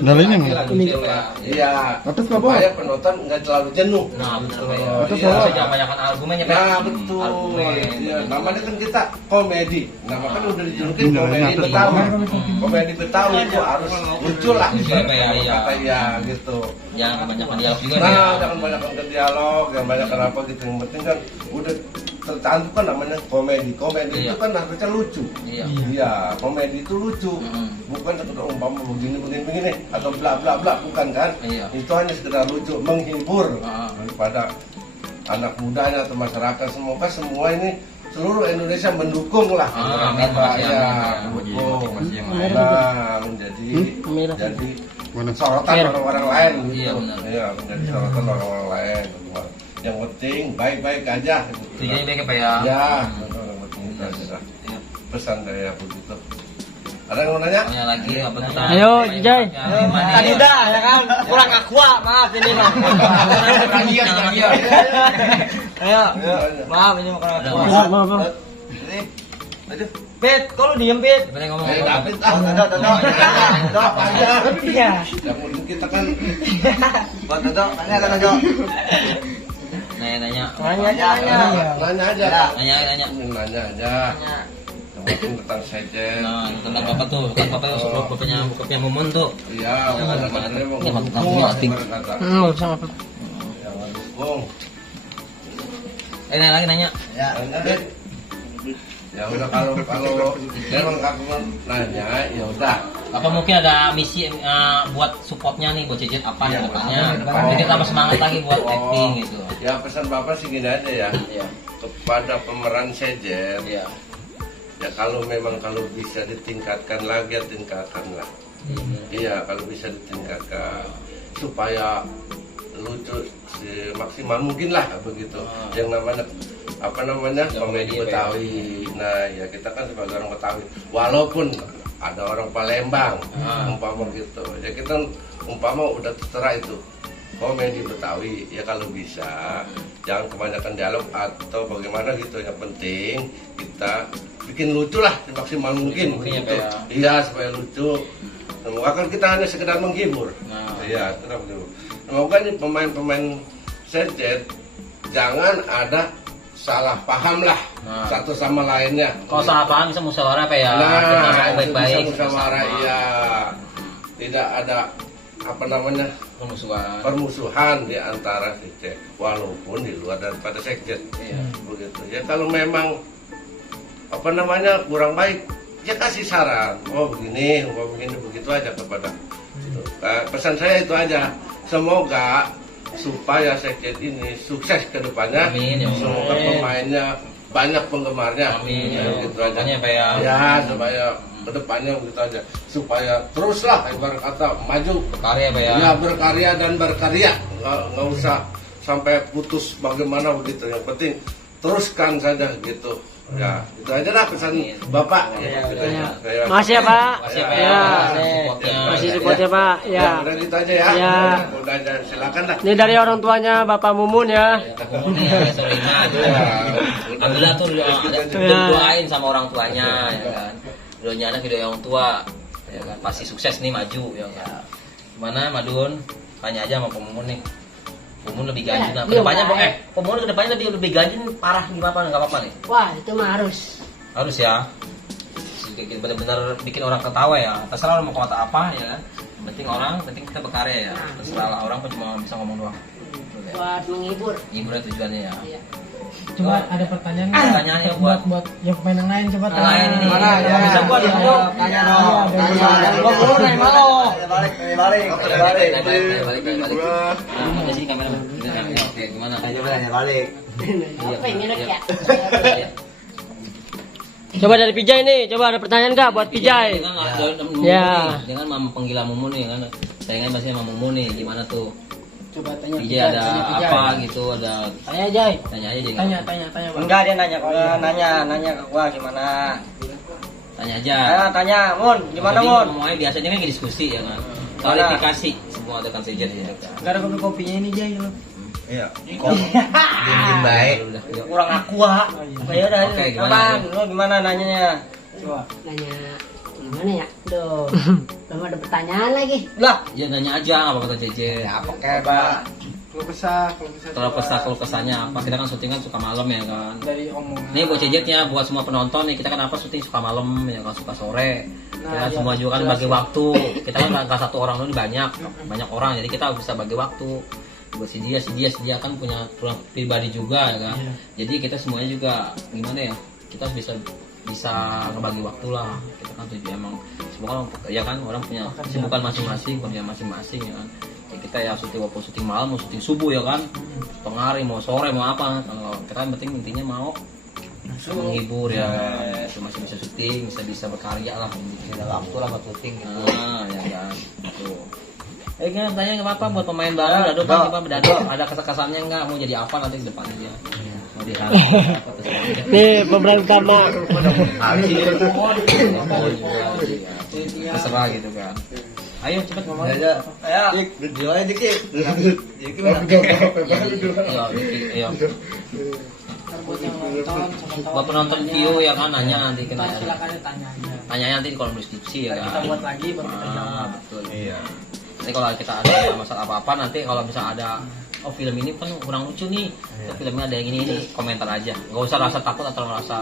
Nyalain yang Lucu ya. Iya. Atas nggak apa? Supaya penonton nggak terlalu jenuh. Nah benar Pak ya. Iya. Bisa jangan banyakkan argumennya Pak. Nah betul. Argumen. Iya, namanya kan kita komedi. Nama kan udah dijulukin komedi Betawi. Komedi Betawi itu harus lucu lah. Lucu ya, Pak, ya, iya. Kata ya gitu. Jangan kebanyakan dialog juga Pak ya. Nah, jangan banyak ke dialog, jangan banyak apa gitu. Yang penting kan udah tercantum kan namanya komedi. Komedi Iya. itu kan harusnya lucu. Iya. Iya, komedi itu lucu. Bukan sekedar umpama begini atau bla bla bla, bukan kan? Iya. Itu hanya sekedar lucu, menghibur Ah. daripada anak mudanya atau masyarakat. Semoga semua ini seluruh Indonesia mendukung lah. Amin. Makasih, Ya, amin. mendukung. Makasih yang lain. Nah, menjadi jadi Mana? sorotan orang-orang lain gitu. Iya, benar. Iya, menjadi sorotan orang-orang lain. Yang penting baik-baik aja. Gitu. Tujuannya baik ya Pak ya. Ya, betul, yang penting kita sudah pesan dari aku gitu. Ada yang mau nanya? Tanya lagi apa tuh? Ayo, Jai. Tadi dah ya kan, kurang aqua, maaf ini mah. Ayo, maaf ini mah kurang aqua. Maaf. Ini, aduh. Pit, kok lu diem Pit? Gimana ngomong? David, Iya. yang penting kita kan Buat Dodo, tanya kan Dodo. Nanya. Nanya aja, nanya aja. Nanya. Nanya aja. Yang penting tentang sejen. Nah, tentang bapak tuh, kan bapak bapaknya Mumun tuh. Iya, sebenarnya mau Ini ngomong kamu aktif. berkata. Nggak usah apa. Jangan dukung. Nanya lagi nanya. Ya, Nanya deh. Ya udah kalau dia mengaku nanya, ya udah. Apa mungkin ada misi buat supportnya nih buat Jejet apa nih katanya? Jadi tambah semangat lagi buat acting gitu. Ya pesan bapak sih gini aja ya. Kepada pemeran sejen. Ya kalau bisa ditingkatkan lagi ya tingkatkanlah. Iya kalau bisa ditingkatkan supaya lucu maksimal mungkin lah begitu. Yang namanya komedi Betawi. Nah ya kita kan sebagai orang Betawi walaupun ada orang Palembang umpama gitu ya kita umpama udah tertera itu komedi Betawi ya kalau bisa jangan kebanyakan dialog atau bagaimana gitu yang penting kita bikin lucu lah maksimal mungkin gitu. Iya supaya lucu. Semoga kan kita hanya sekedar menghibur. Iya sekedar menghibur. Semoga nih pemain-pemain sejet jangan ada salah paham lah satu sama lainnya. Kalau salah paham bisa musyawarah apa ya? Nah, baik-baik. bisa musyawarah ya. Tidak ada permusuhan di antara sekjen walaupun di luar daripada sekjen. Begitu. Ya kalau memang kurang baik ya kasih saran. Oh begini begitu aja kepada. Pesan saya itu aja. Semoga supaya sekjen ini sukses ke depannya. Amin, ya. Semoga pemainnya banyak penggemarnya. Amin, ya. Gitu aja. Pokoknya apa ya? Ya, supaya ke depannya begitu aja. Supaya teruslah ibarat kata maju. Berkarya apa ya? Ya, berkarya dan berkarya. Nggak usah sampai putus bagaimana begitu. Yang penting teruskan saja gitu. Ya, itu aja lah pesan Bapak. Ya, gitu aja. Makasih ya, Pak. Makasih ya, Pak. Ya. Supportnya. Masih supportnya, Pak. Ya. Udah gitu aja ya. Ya. Udah aja silakan dah. Ini dari orang tuanya Bapak Mumun ya. Mumun ya, sore ingat. Alhamdulillah tuh doain sama orang tuanya ya kan. Doanya anak video orang tua ya kan pasti sukses nih maju ya kan. Gimana Madun? Tanya aja sama Mumun nih. Mumun lebih ganjil lah. Kedepannya Mumun kedepannya lebih ganjil parah gimana nggak apa-apa nih? Wah, itu mah harus. Harus ya. Benar-benar bikin orang ketawa ya. Terserah lo mau kata apa ya kan. Yang penting kita berkarya ya. Terserah orang pun cuma bisa ngomong doang. Buat menghibur. Hiburan tujuannya ya. Iya. Coba ada pertanyaan nggak? Pertanyaannya buat yang pemain yang lain coba yang lain ini. Mana? Ya, bisa buat dulu. Tanya dong. Gua Gua nanya malo. Balik. Balik. Di sini kamera. Oke, gimana? Tanya balik. Apa yang enak ya? Coba dari Pijay nih, coba ada pertanyaan nggak buat Pijay? Ya. Dengan mama penggila Mumun nih kan. Saingan masih sama Mumun nih, gimana tuh? Coba tanya Pijay ada apa gitu, ada Tanya aja. tanya aja dia. Tanya Bang. Enggak dia nanya ke gua gimana. Tanya aja. Tanya, Mun, gimana Mun? Ngomongnya biasanya kan diskusi ya kan. Klarifikasi semua dengan sejen ya. Gak ada kopi-kopinya ini Jay lo. Iya. Diem baik. Kurang aqua. Ya udah, Oke, gimana? Abang, lu gimana nanyanya? Coba. Nanya gimana ya? Duh, belum ada pertanyaan lagi. Lah, Ya nanya aja apa kata Jejen. apa kayak Pak? Kalau kesah Kalau kesannya apa? Kita kan syuting kan suka malam ya kan. dari omongan. Ini buat Jejetnya, buat semua penonton nih, kita kan apa syuting suka malam ya kan, suka sore. Nah, Kita iya, semua juga kan jelas, bagi ya. waktu. Kita kan nggak satu orang doang, banyak orang, jadi kita bisa bagi waktu. Buat si dia kan punya tulang pribadi juga ya kan. Iya. Jadi kita semuanya juga gimana ya? Kita bisa ngebagi waktu lah. Kita kan tujuan emang semua ya kan orang punya kesibukan masing-masing, kerja masing-masing ya kan. Ya kita ya syuting walaupun syuting malam, mau syuting subuh ya kan. Tengah hari mau sore mau apa. Kalau kita kan penting intinya mau menghibur ya, itu masih bisa syuting, bisa berkarya lah. Ada waktu lah buat syuting gitu. Ya kan. Tuh. Kayaknya tanya nggak apa-apa buat pemain baru, Dado kan coba Dado ada kesan-kesannya nggak mau jadi apa nanti ke depannya dia? Mau diharap apa terus? Nih pemeran utama. Oh, juga. terserah gitu kan. Ayo cepet ngomong. Ya. Ayo, video aja dikit. Dikit mana? Ayo. Ntar buat yang nonton sama tahu. Buat penonton view ya kan nanya nanti Ntar kita silakan tanya aja. tanya nanti di kolom deskripsi ya Kita kan. buat lagi baru kita jawab. Betul. Iya. Nanti kalau kita ada masalah apa-apa nanti kalau misalnya ada oh film ini kan kurang lucu nih, atau filmnya ada yang ini komentar aja. Nggak usah rasa takut atau rasa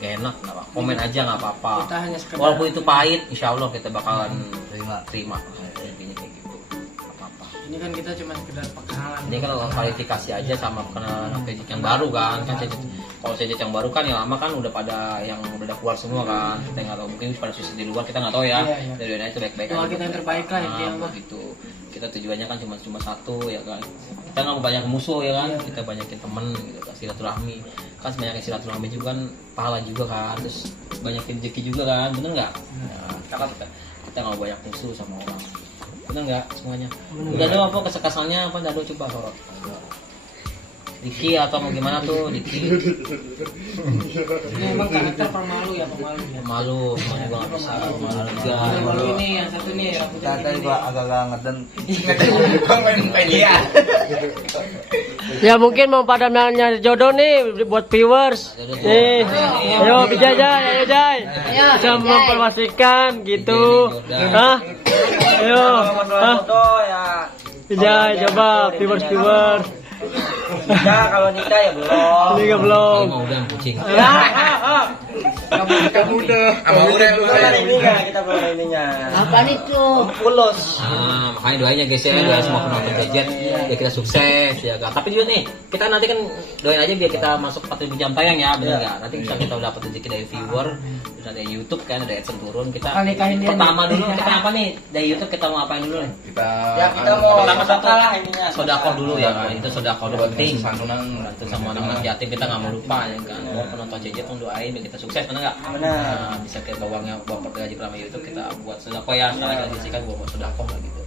gak enak, nggak apa. Komen aja nggak apa-apa. Kita hanya sekedar Walaupun itu pahit, insya Allah kita bakalan Terima. intinya kayak gitu. Apa-apa. ini kan kita cuma sekedar perkenalan. Ini kan klarifikasi aja sama kenalan Cecet yang baru kan kalau Cecet yang baru kan yang lama kan udah pada yang udah keluar semua kan, kita nggak tahu mungkin pada sisi di luar kita nggak tahu ya. Iya. Dari itu baik-baik Doa kita yang terbaik lah intinya mah. gitu. Kita tujuannya kan cuma satu ya kan, kita nggak mau banyak musuh ya kan, kita banyakin temen gitu kan, silaturahmi kan, sebanyak silaturahmi juga kan pahala juga kan, terus banyakin rezeki juga kan, bener nggak? Nah, kita nggak mau banyak musuh sama orang, bener nggak semuanya? Udah ada apa kesannya apa? Dado coba sorot. Diki atau mau gimana tuh Diki? Ini emang karakter pemalu ya. Malu gua nggak bisa, malu juga. Malu ini yang satu nih rambutnya Tadi gini gua agak-agak ngeden. Ya mungkin mau pada nyari jodoh nih buat viewers. Nih, ayo Bijay, ayo Jay. Bisa memperhatikan gitu. Hah? Ayo. Hah? Foto ya. Bijay, coba viewers. Nikah, kalau nikah ya belum. Ini nggak belum. Mau udah kucing. Kamu udah Belum ininya, kita belum ininya. Apa itu? Fulus. Makanya doain ya guys ya, doain semua penonton Cecet biar kita sukses ya kan. Tapi juga nih, kita nanti kan doain aja biar kita masuk 4.000 jam tayang ya, bener nggak? Nanti bisa kita dapat rezeki dari viewer, terus ada YouTube kan, ada AdSense turun. Kita Bakal nikahin dia pertama nih. dulu kita apa nih dari YouTube kita mau apain dulu nih? Ya kita mau Pertama satu lah ininya. sodakoh dulu ya kan, itu sodakoh dulu penting. santunan Itu sama anak-anak yatim kita nggak mau lupa ya kan. Mau penonton Cecet tuh doain biar kita sukses, bener nggak? Benar. Nah, bisa kita uangnya buat pergaji selama YouTube kita buat sodakoh ya, sekarang kita disisikan buat sodakoh lah gitu.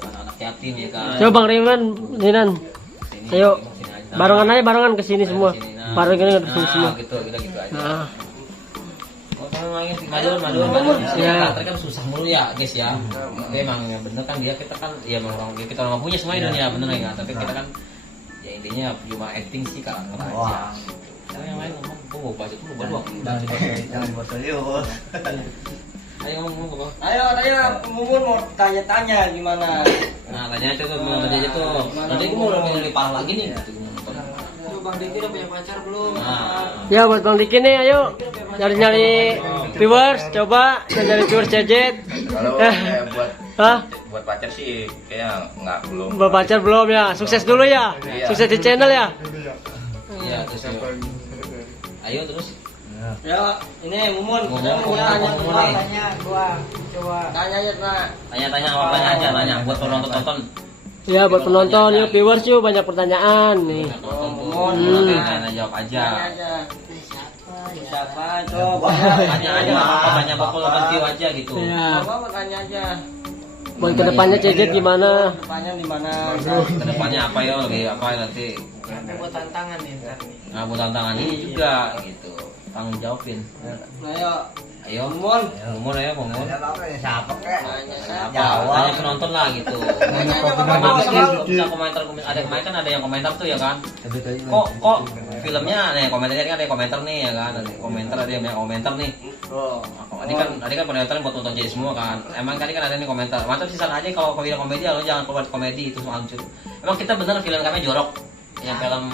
Buat anak yatim ya kan. Coba Bang Riman, Rinan. Sini, Ayo. sini aja. Barengan ke sini semua. Sini, nah. Barengan ke sini semua. Gitu, kita gitu aja. Nah, Oh, kamu main madun. Ya. Karakter kan susah mulu ya, guys ya. Tapi emang yang bener kan dia kita kan ya memang kita orang punya semua dunia bener ya, tapi kita kan ya intinya cuma acting sih karakter aja. Wah. Yang lain ngomong, mau baca tuh berdua. Jangan buat serius. Ayo ngomong apa? Ayo, Mumun mau tanya-tanya gimana. Nah, tanya aja tuh mau aja tuh. Nanti gue mau lebih parah lagi nih. Gitu, gua nonton. Lu Bang Diki udah punya pacar belum? Nah, ya buat Bang Diki nih, ayo nyari viewers, coba nyari viewers Cecet. kalau kayak Hah? buat pacar sih kayaknya nggak belum. Buat pacar belum ya? Sukses dulu ya. Sukses di channel ya. iya terus yuk. Ayo terus. Ya, ini Mumun. Ngomong, Kita mau ngomong, tanya ngomong. gua. Coba. Tanya aja, Nak. Tanya-tanya aja buat penonton. Ya buat penonton, yuk viewers yuk banyak pertanyaan nih. Tanya jawab aja. Tanya aja. Siapa? Coba. Tanya aja nggak apa-apa, tanya buat penonton view aja gitu. Ya. Coba tanya aja. Buat kedepannya Cecet gimana? Depannya di mana? Kedepannya apa ya lagi apa nanti? Ada buat tantangan nih ntar nih. Nah buat tantangan ini juga gitu. Tanggung jawabin. Ayo, Ayo, Mumun ya, Mumun. Siapa kek? Tanya penonton lah gitu. Bisa komentar, ada kemarin kan ada yang komentar tuh ya kan. Kok filmnya nih komentarnya kan ada yang komentar nih ya kan, ada komentar ada yang komentar nih. Tadi kan komentar buat nonton jadi semua kan. Emang tadi kan ada nih komentar. Mantap sih sana aja kalau film komedi lo jangan keluar komedi itu soal lucu. Emang kita bener film kami jorok. Yang film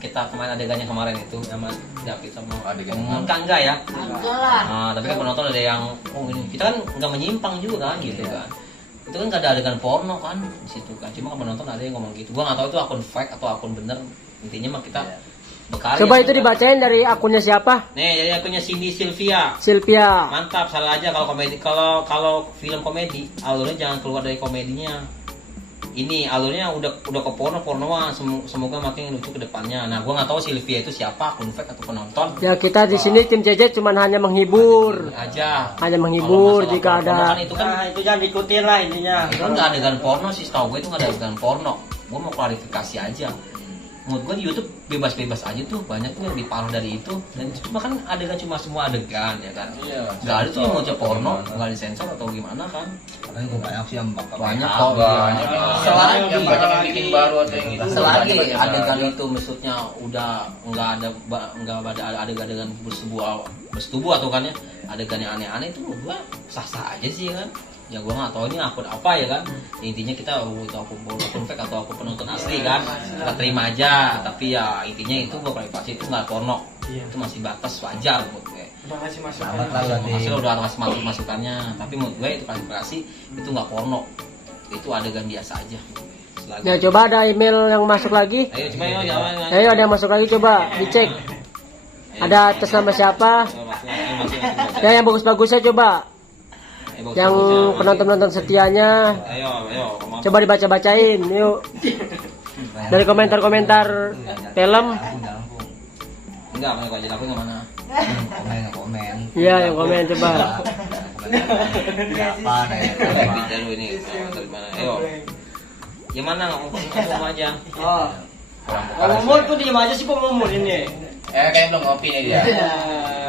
kita kemarin adegannya kemarin itu sama David sama Adegan. enggak ya. Enggak lah. Nah, tapi kan penonton ada yang ini kita kan nggak menyimpang juga kan gitu kan. Itu kan nggak ada adegan porno kan di situ kan. Cuma kan penonton ada yang ngomong gitu. Gua nggak tahu itu akun fake atau akun bener. Intinya mah kita berkarya. Coba itu dibacain dari akunnya siapa? Nih, jadi akunnya Cindy Sylvia. Sylvia. Mantap, salah aja kalau komedi. Kalau film komedi, alurnya jangan keluar dari komedinya. Ini alurnya udah ke pornoan. Semoga makin lucu ke depannya. Nah, gua nggak tahu Sylvia itu siapa, akun fake atau penonton. Ya kita di sini tim Cecet cuman hanya menghibur. Aja. Hanya menghibur Kalau jika masalah porno ada. kan itu kan Nah, itu jangan diikutin lah intinya. itu kan nggak adegan porno sih, setahu gue itu nggak ada adegan porno. Gue mau klarifikasi aja. menurut gua di YouTube bebas-bebas aja tuh, banyak tuh yang diparah dari itu. Dan cuma kan adegan cuma semua adegan ya kan. Nggak ada tuh yang ngoceh porno, nggak disensor atau gimana kan. Tapi gue banyak sih yang Banyak kok. banyak Selagi yang bikin baru ada yang itu. selagi Banyak adegan itu maksudnya udah nggak ada adegan bersetubuh atau kan ya adegan yang aneh-aneh itu menurut gua sah-sah aja sih kan. Ya gua nggak tahu ini akun apa ya kan. Intinya kita itu akun fake atau akun penonton asli kan, kita terima aja. Tapi ya intinya itu gua klarifikasi itu nggak porno, itu masih batas wajar menurut gue. Udah ngasih masukan. Selamat lah berarti. Hasil udah ngasih masukannya, tapi menurut gue itu klarifikasi itu nggak porno, itu adegan biasa aja. Selagi- Ya coba ada email yang masuk lagi. Ayo coba yuk, jangan. Ayo ada yang masuk lagi coba dicek. Ada atas nama siapa? Ya yang bagus-bagusnya coba. Yang penonton-penonton setianya Ayo. coba dibaca-bacain yuk. Dari komentar-komentar film. Enggak, mau aja aku nggak mana. Komen. Iya yang komen coba. Apa nih? Bisa lu ini dari mana? Ayo. Gimana ngomong aja? Oh. Ngomong tuh diem aja sih kok ngomong ini. Kayak belum ngopi nih dia.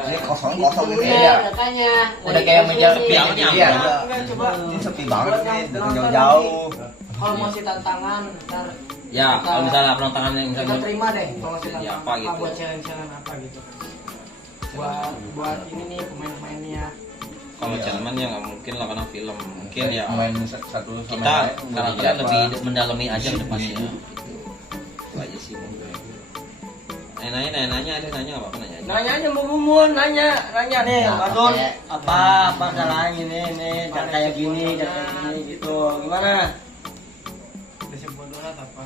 Ini kosong ini. Iya, makanya. Udah kayak meja sepi Iya, aja. iya. Coba Ini sepi banget nih, dari jauh-jauh. kalau masih tantangan, ntar Ya, kalau misalnya penonton yang kita misalnya terima deh kalau masih Ya, tantangan apa gitu. buat challenge apa gitu. Buat ini nih pemain-pemainnya. kalau channelman ya nggak mungkin lah karena film. Mungkin ya main satu sama kita lain, karakternya apa. lebih mendalami aja ke depannya. Gitu. Itu aja sih menurut gue. Nanya ada nanya nggak apa-apa nanya aja. Nanya aja mau Mumun, nanya nih, Ya, Badun, pakai. apa salahnya ini, jangan kayak gini gitu, gimana? Disebut donat apa?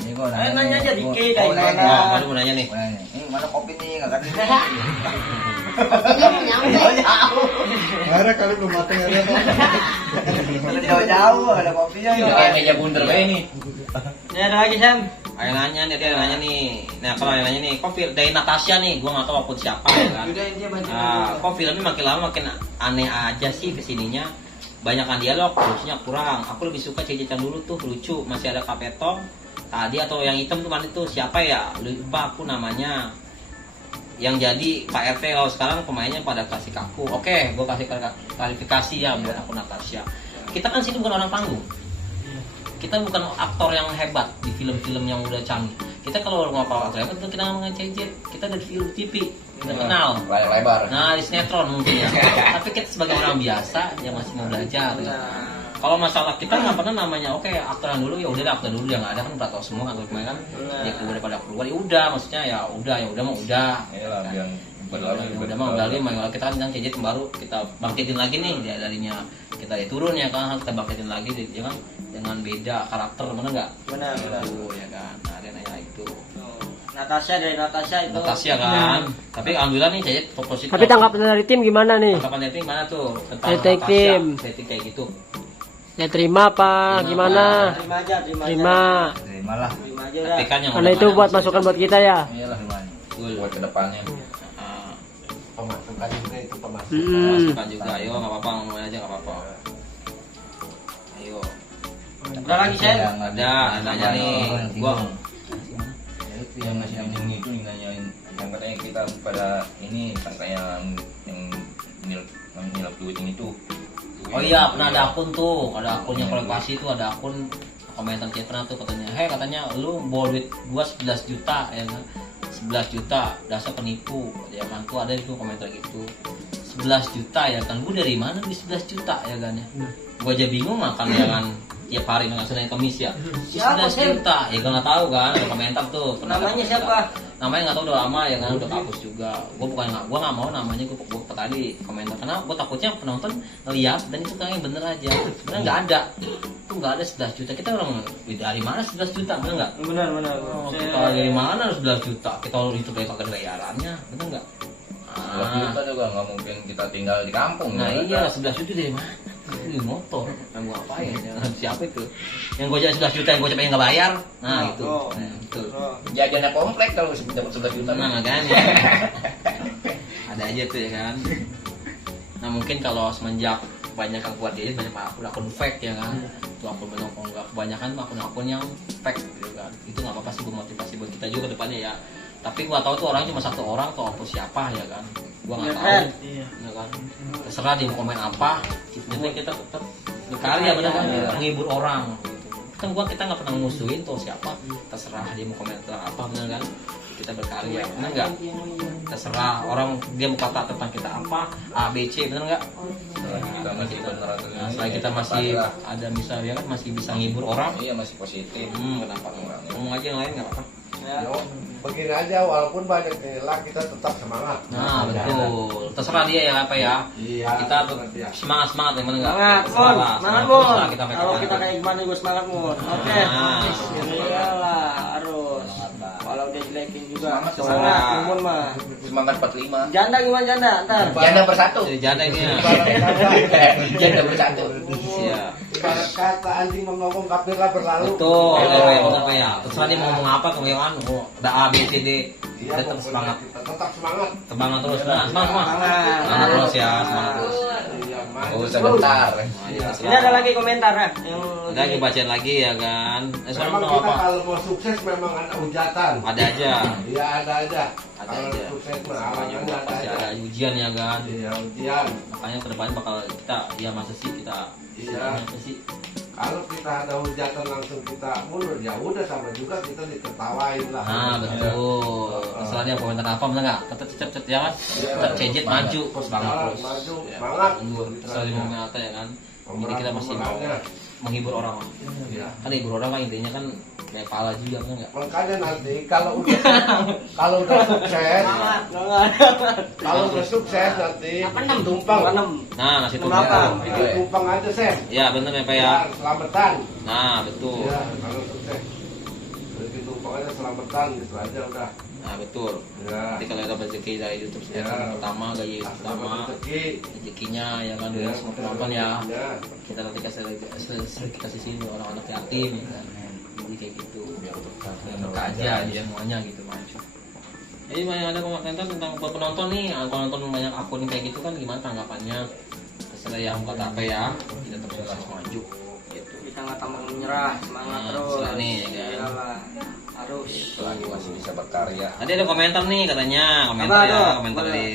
Ini gua Ayo nanya aja dikit kayak Oh, nanya. gimana? Nah, baru mau nanya nih. Ini mana kopi nih? Enggak kan? Ini nyampe. Ada kali belum mateng ada. Jauh-jauh ada kopinya. Kayak meja bundar kayak ini. Ya ada lagi Sam. Ayo nanya nih, dia nanya nih. Nah kalau yang nanya nih, kok dari Natasha nih, gua nggak tahu akun siapa ya kan. Udah intinya baca Nah, dulu. kok filmnya makin lama makin aneh aja sih kesininya. Banyakan dialog, lucunya kurang. Aku lebih suka cecetan dulu tuh lucu. Masih ada Kapetong tadi atau yang hitam tuh mana tuh siapa ya? Lupa aku namanya. Yang jadi Pak RT kalau sekarang pemainnya pada kasih kaku. Oke, gue kasih klarifikasi ya buat aku Natasha. Kita kan sini bukan orang panggung. Kita bukan aktor yang hebat di film-film yang udah canggih. Kita kalau ngomong aktor hebat kita ngomongin CJ. Kita dari film TV, kita kenal. Layar lebar. Nah, di sinetron mungkin ya. Tapi kita sebagai orang biasa yang masih mau belajar. Ya. Kalau masalah kita nggak pernah namanya, oke aktor yang dulu ya udah aktor dulu yang ada kan udah tahu semua kan kemarin kan. Ya keluar daripada keluar ya udah, maksudnya ya udah mau udah. Iyalah biar berlalu. Ya udah mau berlalu, kita kan bilang CJ baru kita bangkitin lagi nih darinya kita ya turun ya kan kita bangkitin lagi ya kan dengan beda karakter bener nggak? Benar. Gitu, ya kan. Nah, ada nanya itu. Natasha itu. Natasha kan. Tapi alhamdulillah nih CJ positif. Tapi tanggapan dari tim gimana nih? Tanggapan dating mana tuh tentang Dating Natasha, tim. dating kayak gitu. Ya terima apa gimana? Terima. Terimalah. Terima aja dah. Tapi kan yang Karena udah itu mana buat maksudnya. masukan buat kita ya. Iyalah gimana? Betul. Buat kedepannya. Ah, Pemasukan juga itu pemasukan. Hmm. masukan juga. Ayo nggak apa-apa ngomong aja nggak apa-apa. Ayo. Ada lagi Sam? Ada nanya nih. Gua Yang ngasih yang itu nanyain yang katanya kita pada ini sangka yang nilap duitin itu. oh iya pernah ada akun tuh, ada akunnya kolekasi tuh, ada akun komentar kita pernah tuh katanya lu bawa duit gua 11 juta ya kan. 11 juta dasar penipu ya kan tuh ada itu komentar gitu 11 juta ya kan gua dari mana duit 11 juta ya kan ya gua aja bingung makan ya kan tiap hari nggak senang komis ya 11 juta ya gua nggak tahu kan ada komentar tuh pernah ada Namanya komentar. siapa? Namanya nggak tahu udah lama ya kan udah hapus juga gua nggak mau namanya gua tadi komentar karena gua takutnya penonton ngeliat dan itu kayaknya bener aja sebenarnya nggak ada tuh nggak ada 11 juta kita orang dari mana 11 juta bener nggak Benar. kita dari mana 11 juta kita itu kayak kagak ada bayarannya bener nggak 11 juta juga nggak mungkin kita tinggal di kampung. nah ya. iya 11 juta dari mana ini motor yang gua apain siapa itu yang gua jadi 11 juta yang gua capek nggak bayar nah itu betul Jajannya komplek kalau dapat 11 juta. nah makanya ada aja tuh ya kan nah mungkin kalau semenjak banyak yang buat dia banyak akun fake ya kan. Itu akun kebanyakan akun yang fake gitu kan. Itu nggak apa-apa sih, motivasi buat kita juga ke depannya ya. Tapi gua tahu tuh orang cuma satu orang tuh apa siapa ya kan. Gua nggak tahu. Ya kan. Terserah dia mau komen apa. Jadi kita tetap berkarya benar kan, menghibur orang. Kan kita nggak pernah musuhin tuh siapa. Terserah dia mau komentar apa benar kan. Kita berkarya, benar nggak? Terserah orang dia mau kata tentang kita apa, A, B, C, benar nggak? Kita masih benar. Selagi kita masih ada misalnya kan masih bisa menghibur orang. Iya, masih positif. Kenapa enggak? Ngomong aja yang lain nggak apa-apa. Yo, begini aja, walaupun banyak nilai kita tetap semangat. Nah betul, terserah dia ya apa ya. Iya. Kita semangat ya, mana nggak? Semangat, Terserah. Mon. Terserah kita Kalau kita kayak gimana juga semangat, Mon. Oke. Iyalah, harus. Kalau dia jelekin juga semangat, Mon mah. Semangat 45. Janda gimana janda? Ntar. Janda bersatu. Jadi janda ini ya. Janda bersatu. Iya. Ibarat kata anjing ngomong kapirlah berlalu. Betul, ya benar Pak ya. Terserah dia mau ngomong apa kemudian ada A, B, C, D. Iya, Tetap semangat. Tetap semangat. Semangat terus. Nah, semangat terus ya, semangat terus. Iya, maju. Oh, sebentar. Ini ada lagi komentar ya yang Udah dibacain lagi ya kan. Soalnya Memang mau kita apa? kalau mau sukses memang ada hujatan. Ada aja. Iya, ada aja. Ada Kalau aja. sukses mah Semuanya halangannya ada pasti aja. ada ujian ya kan. Iya, ujian. Makanya kedepannya bakal kita ya masa sih kita Iya. masa sih Kalau kita ada hujatan langsung kita mundur, ya udah sama juga kita ditertawain lah. nah betul. Misalnya komentar apa benar nggak? Tetap cet ya kan. Tetap cejet maju semangat terus. Maju, Ya, semangat. mundur. Terus mau mengata ya kan. Jadi kita masih mau menghibur orang. Iya. Kan hibur orang kan intinya kan kayak pala juga kan nggak? Makanya nanti kalau udah sukses, kalau udah sukses nanti tumpang. Nah ngasih tuh Kenapa? Bikin tumpang aja Sen. ya bener ya Pak ya. Selamatan. Nah betul. Ya, kalau sukses. Bikin tumpang aja selamatan gitu aja udah. Nah betul. Ya. Nanti kalau ada rezeki dari YouTube Ya. pertama gaji pertama Rezeki. rezekinya ya kan Ya, semua penonton ya. Ya. Kita nanti kasih sini orang-anak yatim ya kan. Jadi kayak gitu biar berkah aja dia semuanya gitu maju. Jadi banyak ada komentar tentang buat penonton nih, penonton banyak akun kayak gitu kan gimana tanggapannya? Terserah yang kata apa ya, kita terus sukses maju gitu. kita nggak tambah menyerah, semangat Nah, terus. setelah nih, ya kan? Iyalah, harus. Selagi masih bisa berkarya. Tadi ada komentar nih katanya, komentar Apa ya, tuh? komentar Boleh. dari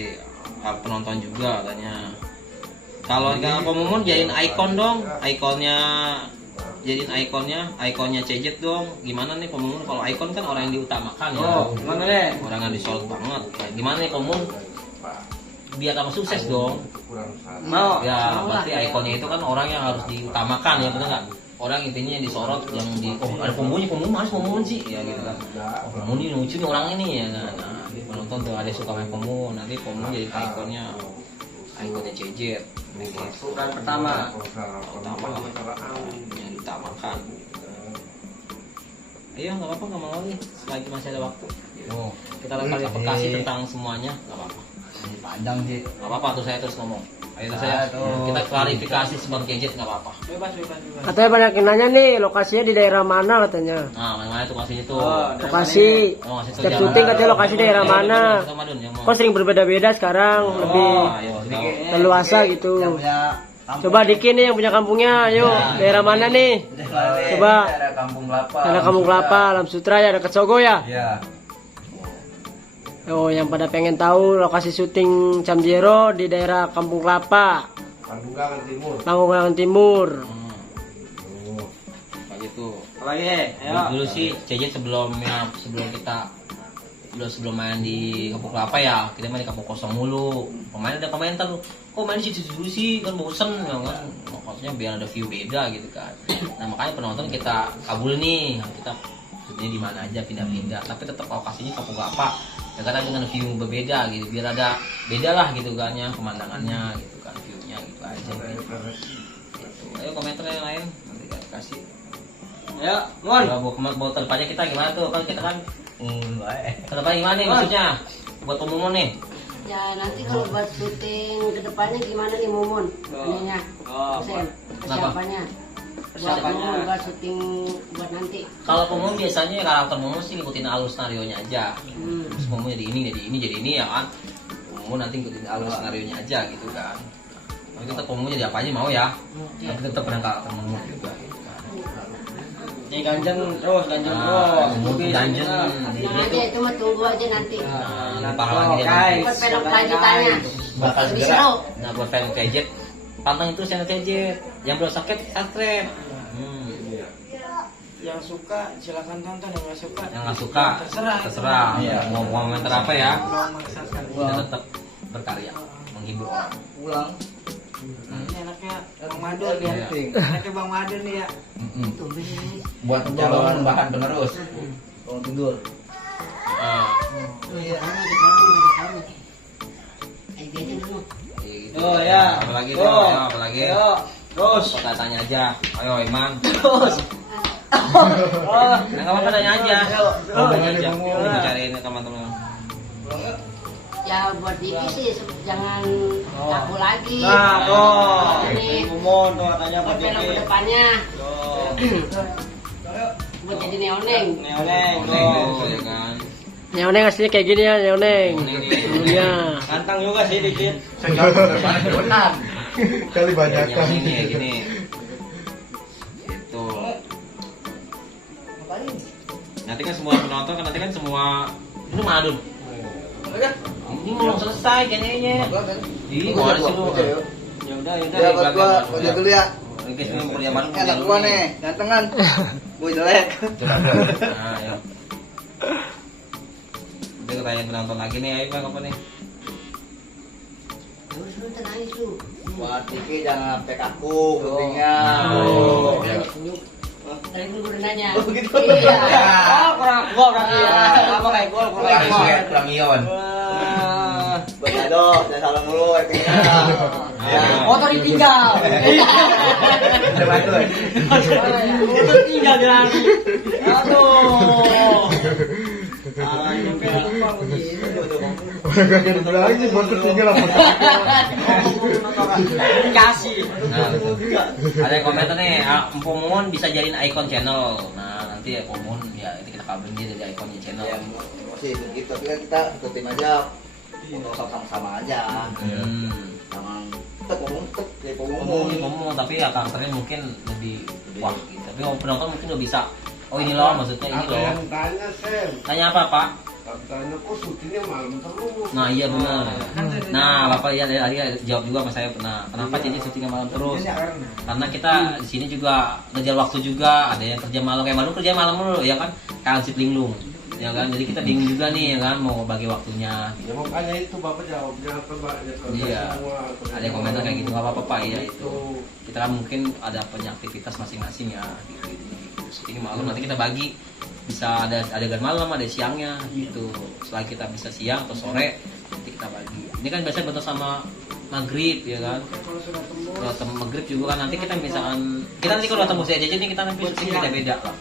penonton juga katanya. Kalau Mumun jadiin ikon dong, ikonnya CJ dong. Gimana nih Mumun kalau ikon kan orang yang diutamakan ya. Oh, gimana deh? Orang yang disorot banget. Gimana nih Mumun? Biar kamu sukses dong. Mau? Ya, berarti ikonnya itu kan orang yang harus diutamakan ya, benar nggak? Orang intinya yang disorot, yang ada Mumun mas Mumun sih, ya gitu kan. Oh, Mumun ini lucu nih orang ini ya. Nah, penonton tuh ada yang suka main Mumun, nanti Mumun jadi ikonnya CJ. Peran pertama. Yang diutamakan. Ayo nggak apa-apa, nggak mau nih, selagi masih ada waktu. Kita klarifikasi tentang semuanya, nggak apa-apa. Panjang sih. Nggak apa-apa tuh saya terus ngomong. Ayo terus saya. Kita klarifikasi sebagai gadget nggak apa-apa. Bebas. Katanya banyak yang nanya nih, lokasinya di daerah mana katanya? Nah, mana itu lokasinya tuh? Lokasi. Oh, ngasih tahu Setiap jalan. syuting katanya lokasi daerah Ayo, mana? Madun, Madun, yang mau. Kok sering berbeda-beda sekarang, lebih Ayo, tahu. leluasa gitu. Coba Diki nih yang punya kampungnya, ayo. Daerah mana nih? Coba. Daerah Kampung Kelapa. Ada Kampung Kelapa, Alam Sutra ya, ada Ketsogo ya? Iya. Oh, yang pada pengen tahu lokasi syuting Camjero di daerah Kampung Kelapa, Panggungan Timur. Panggungan Timur. Kayak gitu. Apalagi? Ayo. Dulu sih CJ sebelum main di Kampung Kelapa ya, kita main di Kampung Kosong mulu. Pemain ada komentar tuh, kok main di situ dulu sih, kan bosen ya kan. Maksudnya biar ada view beda gitu kan. Nah makanya penonton kita kabul nih, kita syutingnya di mana aja pindah-pindah, tapi tetap lokasinya Kampung Kelapa. Ya kadang dengan view berbeda gitu, biar ada beda lah gitu kan ya, pemandangannya gitu kan, viewnya gitu aja. Gitu. Ayo komentar yang lain, nanti kita kasih. Ayo, Mon. Buat kedepannya kita gimana tuh? Kan kita kan Baik. kedepannya gimana nih maksudnya? Buat Mumun nih. Ya nanti kalau buat syuting kedepannya gimana nih Mumun? Ininya, Sen, persiapannya. Buat Mumun buat syuting buat nanti. Kalau Mumun biasanya karakter Mumun sih ngikutin alur skenario-nya aja. Terus Mumun jadi ini ya kan. Mumun nanti ngikutin alur skenario-nya aja gitu kan. Tapi tetap Pomo jadi apa aja mau ya. Tapi tetap berangkat ke Momon juga. Jadi ganjen terus. Mungkin ganjen. Jangan aja itu mah tunggu aja nanti. Nah, bakal lagi dia nanti. Buat film lanjutannya. Bakal Lebih segera. seru. Nah, buat film Kejet, pantengin terus channel Kejet. Yang belum subscribe, subscribe. Yang suka silakan tonton, yang nggak suka Yang nggak suka, terserah. Mau komentar apa ya? belum memaksakan. Kita tetap berkarya, menghibur orang. Pulang. Ini anaknya Bang Madun ya. Anaknya Bang Madun nih ya. Buat pencalonan bahan penerus. Bangun tidur. Oh ya. Apalagi Oh. tuh, apalagi. Ayo. Terus. Tanya aja. Ayo Iman. Terus. Nggak apa-apa tanya aja. Tanya aja. Kita cariin teman-teman. Ya buat Diki sih jangan kaku lagi. Nah, tuh. Ini Momon tuh katanya buat buat film ini. kedepannya Tuh. buat jadi neoneng. Neoneng Tuh, tuh. ya kan. Neoneng aslinya kayak gini ya, Neoneng. Dulunya. Ganteng juga sih dikit. Kali banyak Yang ini ya gini. Itu. Nanti kan semua penonton kan nanti kan semua itu Madun. Ini belum selesai kayaknya. Ih, mau sih lu. Ya udah, Ya buat gua dulu ya. Guys, ini perjalanan Enak gua nih, gantengan. Gua jelek. Nah, ya. Udah tanya penonton lagi nih, ayo Bang, apa nih? Terus lu tenangis lu. Buat Diki jangan sampai kaku kupingnya. Oh. Tadi dulu udah nanya. Oh, gitu. Iya. Oh, kurang gua berarti ya. Sama kayak gua kurang gua. Kurang ion. Buat Dado, jangan salah mulu actingnya. Ya. Motor ditinggal. Motor tinggal dan. Aduh. Ah, ini kayak apa begini tuh. Orang gak jadi bilang aja buat ketinggalan apa. Kasih. Nah, ada yang komentar nih, Pomon bisa jadiin icon channel. Nah, nanti ya Pomon ya itu kita kabarin dia jadi iconnya channel. Ya, masih begitu, tapi kan kita ikutin aja. Untuk sama-sama aja. Jangan tek Ngomong tapi ya karakternya mungkin lebih wah gitu. Tapi penonton mungkin udah bisa. Oh ini loh maksudnya ini Ada loh. yang tanya, Sen. Tanya apa Pak? Katanya kok syutingnya malam terus. Nah iya benar. Nah Bapak ya tadi jawab juga sama saya pernah. Kenapa jadi syutingnya malam terus? Karena kita di sini juga ngejar waktu juga. Ada yang kerja malam kayak malam kerja malam dulu ya kan? Kayak Ansip Linglung. Ya kan, jadi kita bingung juga nih ya kan mau bagi waktunya. Ya makanya itu Bapak jawabnya ke Iya. semua. Ada yang komentar kayak gitu nggak apa-apa Pak ya itu. Kita kan mungkin ada punya aktivitas masing-masing ya. Gitu. Ini malam nanti kita bagi bisa ada adegan malam ada siangnya gitu. Setelah kita bisa siang atau sore nanti kita bagi. Ini kan biasanya bentuk sama maghrib ya kan. Kalau ketemu maghrib juga kan nanti kita misalkan kita nanti kalau ketemu si Aja ini kita nanti syuting beda-beda lah.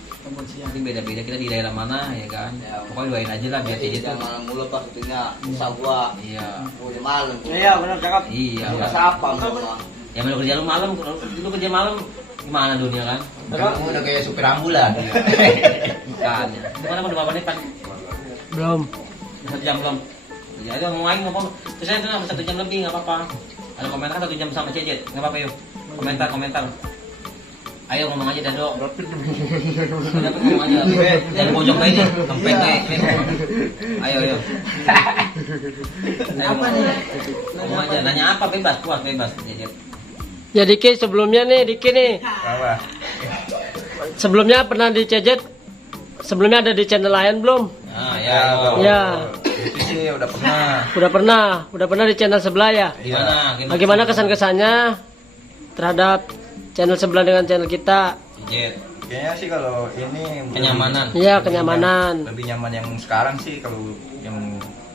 Nanti beda-beda kita di daerah mana ya kan. Ya, pokoknya doain aja lah biar Aja jangan tuh. malam mulu pas syutingnya. Bisa gua. Iya. Udah malam. Iya, benar cakap. Iya. Udah Kan. siapa gua. Ya mau kerja lu malam, lu kerja malam gimana dunia kan? Kamu udah kayak supir ambulan. Bukan. Gimana mau berapa menit kan? Belum. 1 jam belum. Ya udah mau main ngomong. Terus saya tuh 1 jam lebih nggak apa-apa. Ada komentar 1 jam sama Cejet nggak apa-apa yuk. Komentar. Ayo ngomong aja Dado. Udah ngomong aja. Jangan pojok aja nih. Tempet nih. Ayo. Apa nih? Ngomong aja. Nanya apa bebas, puas bebas Cejet. Ya Diki sebelumnya nih, Diki nih. Apa? Sebelumnya pernah di Cejet. Sebelumnya ada di channel lain belum? Nah, ya. Ya, Itu sih udah pernah. udah pernah di channel sebelah ya. Gimana? Bagaimana kesan-kesannya terhadap channel sebelah dengan channel kita? Cejet. Kayaknya sih kalau ini Kenyamanan. Iya, kenyamanan. Lebih nyaman yang sekarang sih, kalau yang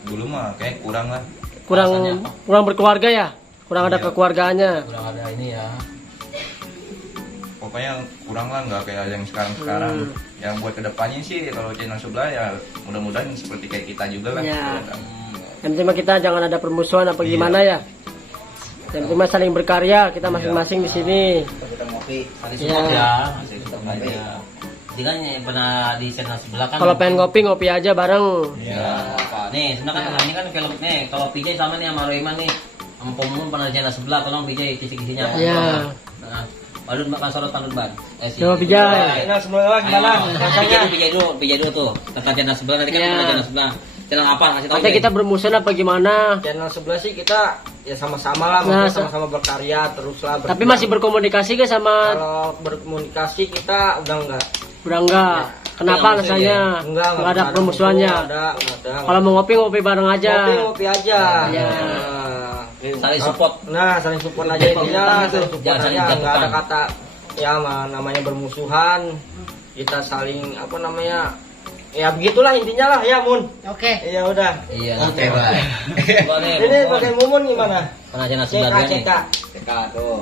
dulu mah kayak kurang lah. Kurang berkeluarga ya? Kurang ada kekeluargaannya. Kurang ada ini ya. Pokoknya kurang lah, nggak kayak yang sekarang. Yang buat kedepannya sih kalau channel sebelah ya mudah-mudahan seperti kayak kita juga lah. Ya. Yang penting mah kita jangan ada permusuhan apa gimana ya. Yang penting mah saling berkarya, kita masing-masing di sini. Kita ngopi. Tadi Iya. semua ya, masih tetap aja. Jadi kan pernah di channel sebelah kan. Kalau pengen ngopi aja bareng. Ya, apa? Nih, sebenarnya kan ini kan film nih, kalau PJ sama nih sama Roiman nih. sama Pomun pernah channel sebelah, tolong Bijay kisi-kisinya. Iya. Nah, Padun Makan Sorot Padun Ban. Coba Bijay. Channel sebelah gimana? Rasanya? Bijay dulu tuh. Tentang channel sebelah tadi kan Iya. pernah channel sebelah. Channel apa? Kasih tahu. Katanya kita bermusuhan apa gimana? Channel sebelah sih kita ya sama-sama lah, Nah, maksudnya sama-sama berkarya terus lah. Tapi masih berkomunikasi gak sama? kalau berkomunikasi kita udah enggak. Udah enggak. Kenapa alasannya? Enggak Enggak ada permusuhannya. Enggak ada. Kalau mau ngopi aja. Ngopi aja. Iya. Saling support. Nah, saling support aja intinya lah, saling support Jangan saling aja. Enggak ada jatuhkan. kata ya namanya bermusuhan. Kita saling apa namanya? Ya begitulah intinya lah ya, Mun. Oke. Ya udah. Iya. Oke, baik. Ini pakai Mumun gimana? Pernah channel sebelah dia nih. CK tuh.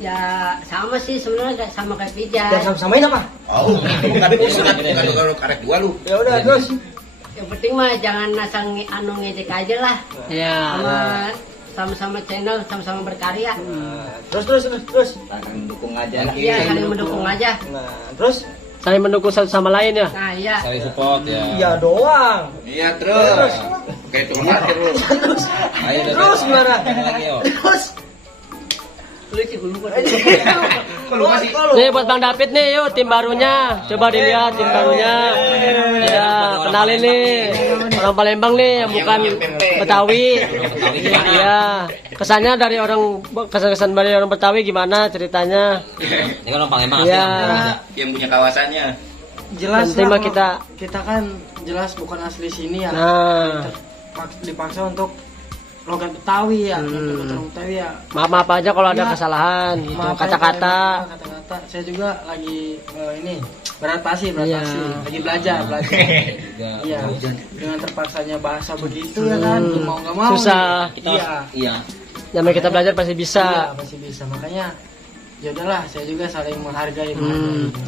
Ya sama sih sebenarnya kayak sama kayak Bijay. Dan sama-samain apa? Oh, bukan karek dua lu. Ya udah terus. Yang penting mah jangan asal ngejek aja lah. Iya. Sama-sama channel, sama-sama berkarya. Terus. Saling dukung aja. Iya, saling mendukung aja. Nah, terus? Saling mendukung satu sama lain ya. Nah, iya. Saling support ya. Iya doang. Iya, terus. Kayak tukang parkir lu. Ayo Terus gimana? Lagi yo. Terus. Lu sih lupa. Nih buat Bang David nih, yuk tim barunya. Coba dilihat tim barunya. Ya, kenalin nih. Orang Palembang nih yang bukan Betawi. Iya. Kesannya dari kesan dari orang Betawi gimana ceritanya? Ini kan orang Palembang. Iya. Yang punya kawasannya. Jelas Nanti lah mah kalau kita kan jelas bukan asli sini ya. Nah, Dipaksa untuk logat Betawi ya, orang Betawi ya. maaf aja kalau ada Ya. kesalahan gitu, Maaf ya kata-kata. kalau kata-kata. Saya juga lagi ini beradaptasi, Iya. lagi belajar. Iya. Dengan terpaksanya bahasa begitu ya kan, mau nggak mau. Susah. Iya. Namanya kita belajar pasti bisa. Iya, pasti bisa. Makanya ya udahlah, saya juga saling menghargai.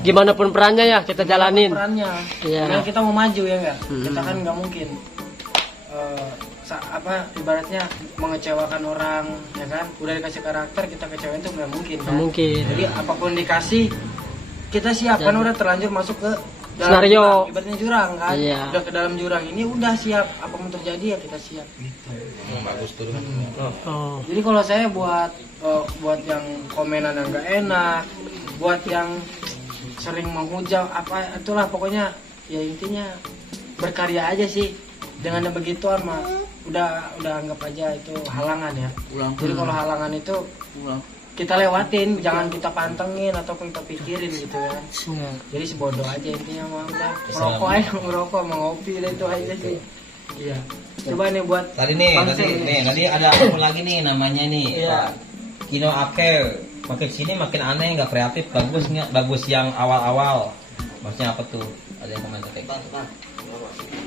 Gimana pun perannya ya kita jalanin. Perannya. Iya. Karena kita mau maju ya enggak? Kita kan nggak mungkin ibaratnya mengecewakan orang ya kan, udah dikasih karakter kita kecewain itu nggak mungkin kan? Nggak mungkin. Jadi apapun dikasih kita siap kan, udah terlanjur masuk ke dalam Senario. jurang, ibaratnya jurang kan. Iya. Udah ke dalam jurang ini udah siap, apapun terjadi ya kita siap gitu. Bagus tuh. Oh. Jadi kalau saya buat yang komenan yang nggak enak, buat yang sering menghujat apa itulah pokoknya, ya intinya berkarya aja sih. Dengan yang begituan mah udah anggap aja itu halangan ya. Jadi kalau halangan itu kita lewatin, jangan kita pantengin ataupun kita pikirin gitu ya. Jadi sebodoh aja intinya mah udah. Merokok aja, merokok, mau ngopi itu aja sih. Iya. Coba nih buat Tadi nih, tadi ada akun lagi nih namanya nih. Iya. Kino Ake. Makin sini makin aneh, nggak kreatif, bagus yang awal-awal. Maksudnya apa tuh? Ada yang komentar kayak gitu.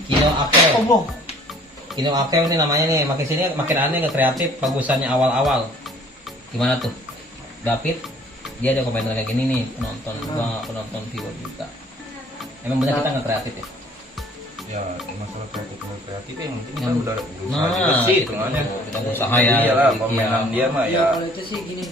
Kino Ake. Kino Ake ini namanya nih, makin sini makin aneh, nggak kreatif, bagusannya awal-awal. Gimana tuh? David, dia ada komentar kayak gini nih, penonton viewer juga. Emang benar kita nggak kreatif ya? Ya masalah kreatif yang penting kita Yang- udah berusaha Nah, juga sih itu sebenarnya. udah usaha ya. Iyalah, Iya. komenan dia mah ya ya. kalau itu sih gini,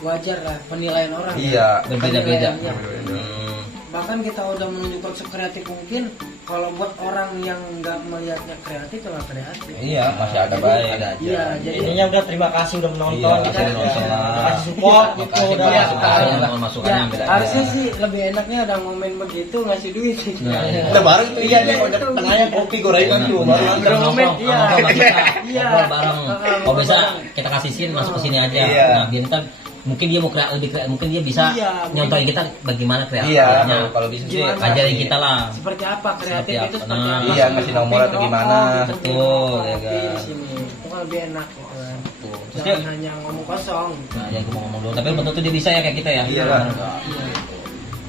wajar lah penilaian orang. Iya. Berbeda-beda. Penilaiannya. Hmm. Bahkan kita udah menunjukkan sekreatif mungkin, kalau buat orang yang nggak melihatnya kreatif lah kreatif. Iya, masih ada baik. Ada aja. Iya, jadi Intinya udah terima kasih udah menonton, Iya, kita kasih nonton lah. kasih support gitu Makasih udah. Pak, masukannya, masukannya ya, beda. harusnya sih lebih enaknya ada momen begitu ngasih duit. Nah, iya. Udah bareng tuh iya dia udah tengahnya kopi gorengan tuh baru Ada momen, iya. Iya. Ngobrol bareng. Kalau bisa bareng. kita kasih scene masuk ke sini aja. Iya. Nah, biar kita mungkin dia mau mungkin dia bisa Iya, nyontohin kita bagaimana Iya, kreatifnya. kalau bisa sih Gimana? Ajarin kita lah. Seperti apa kreatif Seperti itu apa? seperti Nah, apa? iya, ngasih nomor atau Ngopi, gimana. ngerokok, Betul, ya ngopi kan. di sini. Itu kan lebih enak gitu kan. Tuh. Terus Jangan dia, hanya ngomong kosong. nah dia ngomong dulu. Tapi betul tuh dia bisa ya kayak kita ya. Iya lah.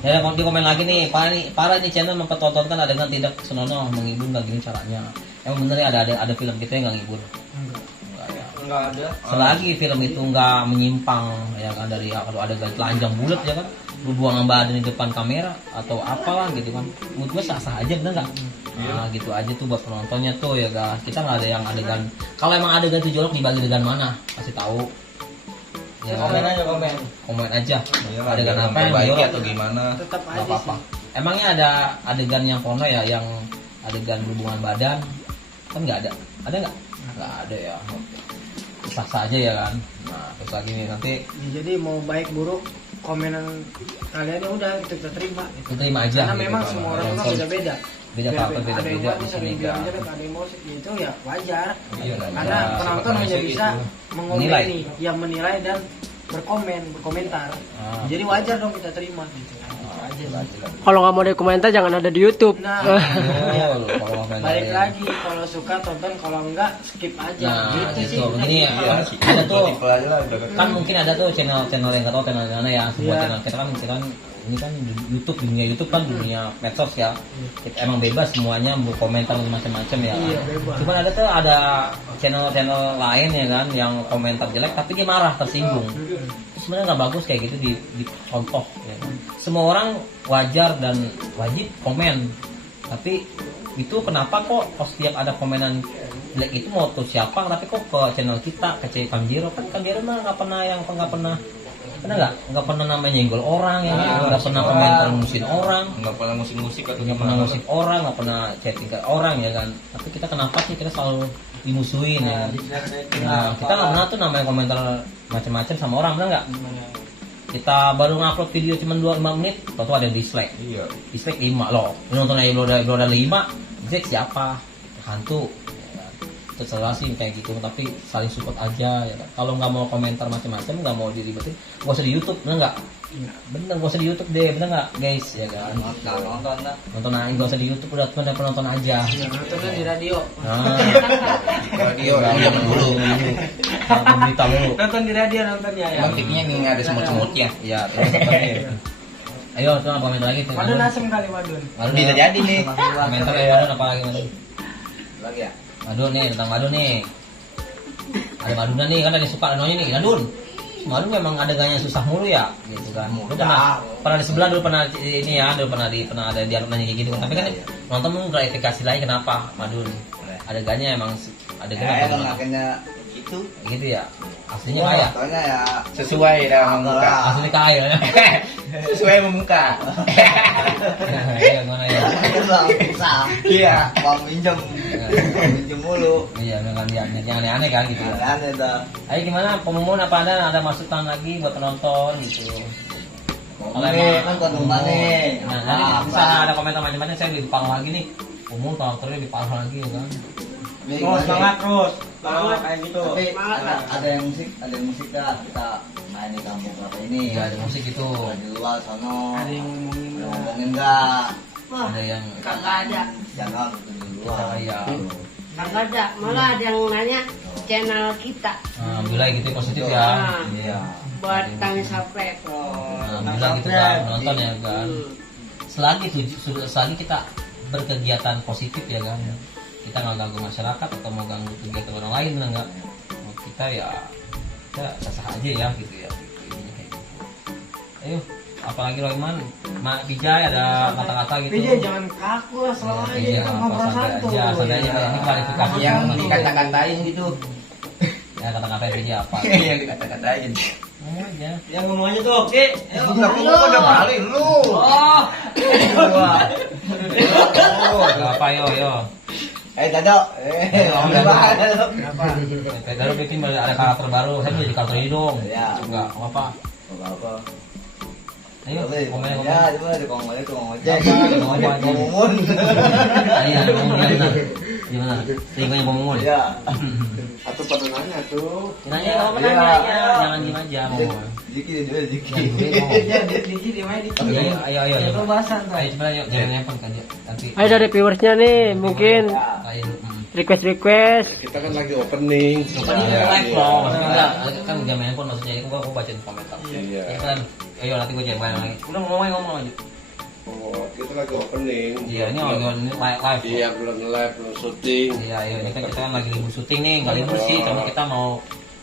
Ya, kalau di komen lagi nih, para nih channel mempertontonkan adegan tidak senonoh, menghibur nggak gini caranya. Emang bener ya ada film kita yang nggak ngibur. Enggak ya. Enggak ada. Selagi film itu nggak menyimpang ya kan dari kalau ada telanjang bulat ya kan, berbuang badan di depan kamera atau apalah gitu kan, menurut gue sah-sah aja bener nggak? Nah gitu aja tuh buat penontonnya tuh ya guys. Kita nggak ada yang adegan. Kalau emang adegan itu jorok dibagi adegan mana? Kasih tahu. Ya, Komen aja komen. komen aja. Iyalah, Adegan biar apa yang memperbaiki jorok atau gimana? Tetap nggak aja apa-apa. sih. Emangnya ada adegan yang porno ya, yang adegan hubungan badan? Kan nggak ada. Ada nggak? Nggak ada ya. Oke. sah-sah aja ya kan. Nah terus lagi nih nanti Jadi mau baik buruk komenan kalian ya udah kita terima gitu. kita terima aja. Karena gitu memang kan. semua orang Yang kan soal- beda-beda. beda karakter Ada yang beda-beda di bagus, ada sini yang kan. jelek, ada yang emosi, itu ya wajar. Iya, Karena ya, penonton sifat hanya manusia bisa gitu. mengomentari, yang menilai dan berkomentar. Ah. Jadi wajar dong kita terima gitu. Wajar. Kalau nggak mau di komentar jangan ada di YouTube. Nah, Betul, kalau mau main balik lain. lagi kalau suka tonton, kalau enggak skip aja. Nah, gitu sih. gitu. Ini Iya, ada tuh tipe aja lah udah kan mungkin ada tuh channel-channel yang nggak tahu channel mana ya. Semua Iya. channel kita kan ini kan YouTube, dunia YouTube kan dunia medsos ya. Emang bebas semuanya mau komentar macam-macam ya. Iya, bebas. Cuman ada tuh ada channel-channel lain ya kan yang komentar jelek tapi dia marah, tersinggung. Itu sebenarnya nggak bagus kayak gitu dicontoh ya kan. Semua orang wajar dan wajib komen. Tapi itu kenapa kok setiap ada komenan jelek itu mau tuh siapa tapi kok ke channel kita ke Kanjiro kan Kanjiro mah nggak pernah namanya nyenggol orang ya nggak pernah komentar musim orang nggak pernah musik-musik atau nggak pernah musik orang nggak pernah chatting ke orang ya kan tapi kita kenapa sih kita selalu dimusuhin ya kan? Nah, kita nggak pernah tuh namanya komentar macam-macam sama orang benar nggak kita baru ngupload video cuma 2-5 menit atau ada yang dislike iya dislike 5 loh nonton aja belum ada 5 dislike siapa hantu ya kan? Itu selalu sih kayak gitu tapi saling support aja ya kan? Kalau nggak mau komentar macam-macam nggak mau diribetin nggak usah di YouTube bener nggak bener nggak usah di YouTube deh bener nggak guys ya kan nonton aja nggak usah di YouTube udah penonton aja Ya, nontonnya di radio. nah radio iya dulu berita dulu Nonton di radio nontonnya ya. Bang TV-nya nih ada semut-semutnya ya terus apa nih ayo coba komentar lagi tuh Madun asem kali Madun. Madun bisa jadi nih komentar ya Madun apa lagi Madun lagi ya. Madun nih tentang Madun nih ada Madunnya nih kan ada yang suka nontonnya nih Madun Madun memang adegannya susah mulu ya gitu kan lu pernah di sebelah dulu pernah ini ya dulu pernah ada dialog nanya kayak gitu kan tapi kan nonton lu klarifikasi lagi kenapa Madun adegannya emang adegannya Ya, apa emang akhirnya gitu. gitu ya aslinya kaya Pokoknya ya sesuai dengan enggak muka lah. asli kaya ya sesuai memuka iya gimana ya Bisa. iya Mau minjem mulu. iya jangan yang aneh-aneh kan gitu Aneh dah. ayo gimana pemumun apa ada masukan lagi buat penonton gitu kalau Nih, emang kan tonton nih. nah nanti misalnya ada komentar macam-macam saya lebih parah lagi nih umum karakternya lebih parah lagi ya kan Terus semangat terus. Semangat kayak gitu. Tapi ada yang musik dah kita main di kampung berapa ini. iya ada musik itu Di luar sono. Ada yang Ngomongin enggak? ada yang Kagak ada. Jangan di luar. iya Kagak ada. Malah ada yang nanya channel kita. alhamdulillah gitu positif ya Nah, Iya. buat tanya sampai. alhamdulillah gitu kan nonton ya kan selagi kita berkegiatan positif ya kan kita nggak ganggu masyarakat atau mau ganggu kegiatan orang lain enggak kita ya kita sah aja ya gitu ya intinya kayak gitu. Ayo apalagi Royman Mak Vijay ada kata-kata gitu Pijay jangan kaku lah selalu aja iya kita apa ngobrol santai santuy. aja santai aja ini klarifikasi yang teman-teman. dikata-katain gitu ya kata-kata Vijay apa yang dikata-katain ngomong aja Yang ngomong aja tuh, Oke. Aku udah balik lu. Oh. apa yo Dado. Baru bikin ada karakter baru, saya jadi karakter ini dong. Ya. Enggak, apa? Apa? Ayo, komen. Ya, cuma di kongol itu ngojek. Apa? Ngomong. Iya, benar. Gimana? Tinggalnya pemungun. Ya. Atau pada nanya tuh. Nanya enggak apa-apa Iya. nanya. Jangan diem aja ngomong. Ziki dia Ziki. Ya, Diki di main Diki. Ayo. Itu bahasan tuh. Ayo coba yuk, jangan handphone kan dia. Nanti. Ayo dari viewersnya nih, mungkin Ayo. request. Kita kan lagi opening. Bukan ini live loh, maksudnya enggak, kan jangan main handphone maksudnya itu gua bacain komentar. Iya. Ya kan, ayo nanti gua jangan lagi. Udah ngomong aja. Oh, kita lagi opening. Iya, ini live. Iya, belum live, belum syuting. Iya, ini kan kita kan lagi libur syuting nih, nggak libur sih, cuma kita mau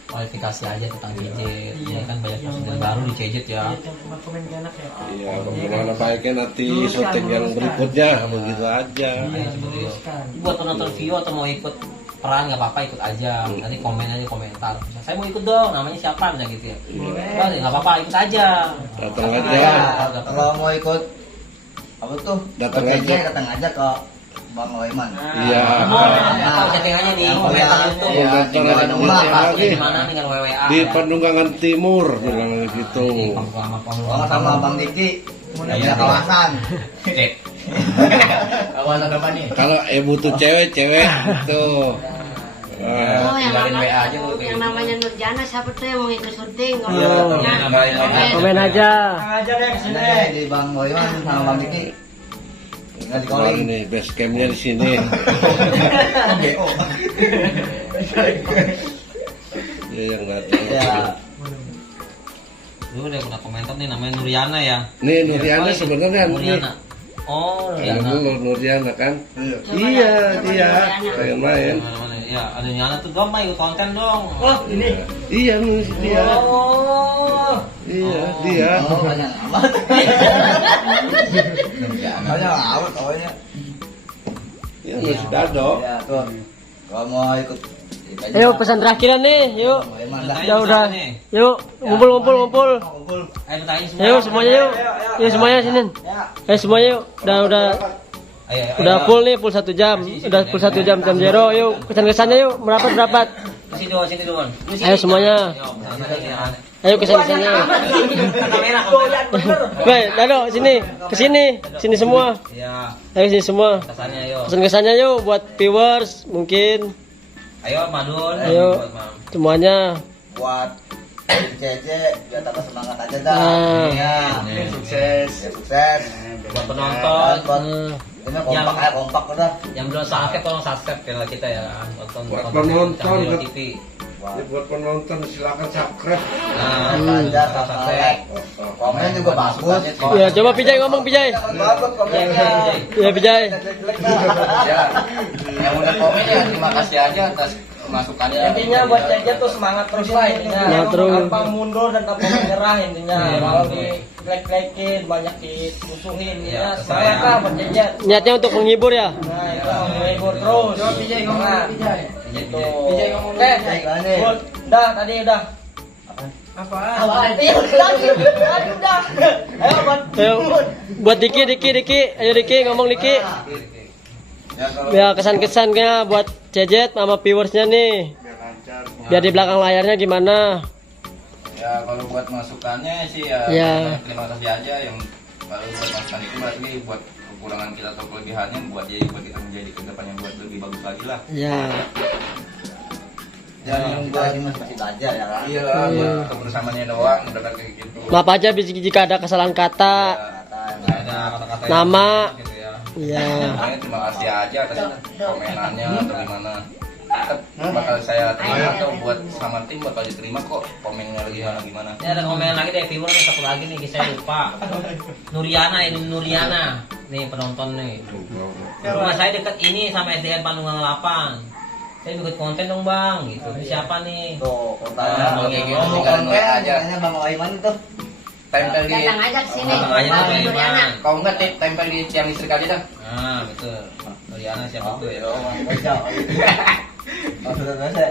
kualifikasi aja tentang gadget. Ini kan banyak personil baru di gadget ya. Komen ke anak ya. Iya, bagaimana baiknya nanti syuting yang berikutnya, begitu aja. Ayo coba yuk. Buat penonton view atau mau ikut peran nggak apa-apa ikut aja. Nanti komen aja komentar. Saya mau ikut dong, namanya siapa misalnya gitu ya. Boleh, nggak apa-apa ikut aja. Datang Ya, aja. kalau mau ikut apa tuh? Datang PJ, aja. datang aja ke Bang Oiman. Iya. Atau chattingannya di komentar YouTube. Komentar Gimana ada rumah, lagi. gimana dengan WWA. Di Pendungangan Timur bilang gitu. Sama Bang Diki. Punya kawasan. Kawasan apa nih? Kalau butuh cewek gitu. Oh, yang tinggalin namanya, WA aja lu kayak yang gitu. namanya Nurjana siapa tuh yang mau ikut syuting? Iya, nambahin aja. Komen aja. Aja deh kesini. Di Bang Oiman sama Bang Diki. Tinggal di Kalau calling. ini base campnya di sini. Ya yang nggak tahu. Ya. Lu udah pernah komentar nih namanya Nuriana ya. Nih Nuriana sebenarnya nih. Nuriana. Oh, Nuriana. Dulu Nuriana kan. Coba Iya dong, dia Nuriana. pengen main. Mana-mana. Ya, ada Nuriana tuh dong, ikut konten dong. Oh, ini. Iya dia. Oh. Iya dia. Oh, banyak amat. Banyak amat pokoknya. Iya masih dado. Ya, tuh. Kalau mau ikut Ayo pesan terakhiran nih, yuk. Bang Oiman dah. Udah. Yuk, ngumpul. Kumpul. Ayo tanya semua. Ayo semuanya yuk. Yuk semuanya sini. Ayo semuanya yuk. Udah full nih, full 1 jam. Udah full 1 jam zero. Yuk, kesan-kesannya yuk. Merapat. Sini dulu. Ayo semuanya. Ayo kesan-kesannya. Kamera. Baik, Dado sini. Sini semua. Ya, Ayo sini semua. kesannya ayo. Kesan-kesannya yuk buat viewers mungkin. Ayo Madun. Ayo semuanya. Buat Cece, biar tambah semangat aja dah. Nah. Ya, Sukses. ya, sukses. Buat penonton Buat Nah, ini kompak udah. yang belum subscribe tolong subscribe channel kita ya. Tonton Buat penonton, Cahyo buat- TV. Ya, buat penonton silakan subscribe. Nah, Aja subscribe. Komen juga bagus. ya coba Pijay ngomong Pijay. Bagus komennya. Ya Pijay. Ya, yang udah komen ya terima kasih aja atas masukannya. Intinya buat Cece tuh semangat terus lah intinya. Semangat terus. Tanpa mundur dan tanpa menyerah intinya. Kalau di plek-plekin banyak dimusuhin Iya, ya. Semangat lah buat Cece. Niatnya untuk menghibur ya. Nah, itu menghibur terus. Coba Pijay ngomong Pijay. Gitu. Pijay ngomong. Oke. Good. Udah tadi udah. Apaan? Iya udah. Tadi udah. Ayo buat Ayo buat Diki. Ayo Diki ngomong Diki. Ya kesan-kesannya buat Jejet sama viewersnya nih. Biar di belakang layarnya gimana? Ya kalau buat masukannya sih ya, Ya. terima kasih aja yang kalau buat masukan itu berarti buat kekurangan kita atau kelebihannya buat kita menjadi ke depan yang buat lebih bagus lagi lah. Ya. Jangan nunggu lagi masih belajar ya kan. Iya lah, buat kebersamaannya doang udah kayak gitu. Maaf aja jika ada kesalahan kata, Nggak ada kata-kata yang nama. gitu ya. Ya. Makanya terima kasih aja atas komenannya atau gimana. Tetap bakal saya terima tuh buat sama tim bakal diterima kok komennya lagi gimana. Ini ada komen lagi deh viewer nih, satu lagi nih saya lupa. Nuriana. Nih penonton nih. Rumah saya dekat ini sama SDN Pandungan 8. Saya ikut konten dong bang, gitu. Ini siapa nih? Tuh, Nah, kotanya. kalau kayak gitu Ngomong tinggal konten nge aja. aja. Bang Oiman tuh. Tempel di Datang aja ke sini. Datang aja Bang tuh, Nurjana. Iman. kalau enggak tempel di tiang listrik aja dah. Nah, betul. Nuriana siapa tuh ya? Sudah selesai.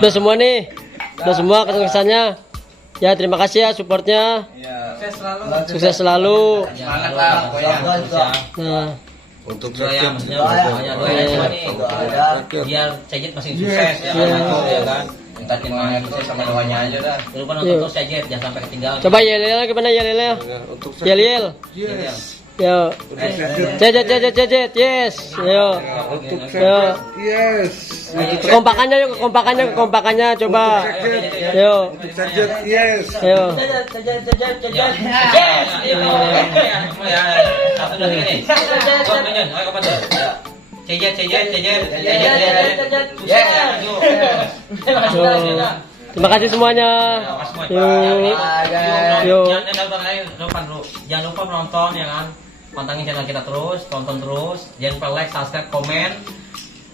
Udah semua nih. Udah semua kesan-kesannya. Ya terima kasih ya supportnya. Iya. Sukses selalu. Semangat lah pokoknya. Nah, Untuk Doa ya, maksudnya Doa ya. doain semua nih. Doa aja. Biar Cejet masih sukses ya, Iya. gitu, ya kan. Minta timnya sukses sama doanya aja dah. Lupa nonton terus Cejet, jangan sampai ketinggalan. coba Yel gimana Yel? untuk Yel. Yo. Jejet. Yes. Yo. Yo. yes. Kekompakannya coba. Yo. Sajet yes. Yo. Satu dua tiga nih. Ayo kapan tuh? Cejet. Yo. Terima kasih semuanya. Yo. Jangan lupa penonton ya kan. Pantengin channel kita terus, tonton terus, jangan lupa like, subscribe, komen.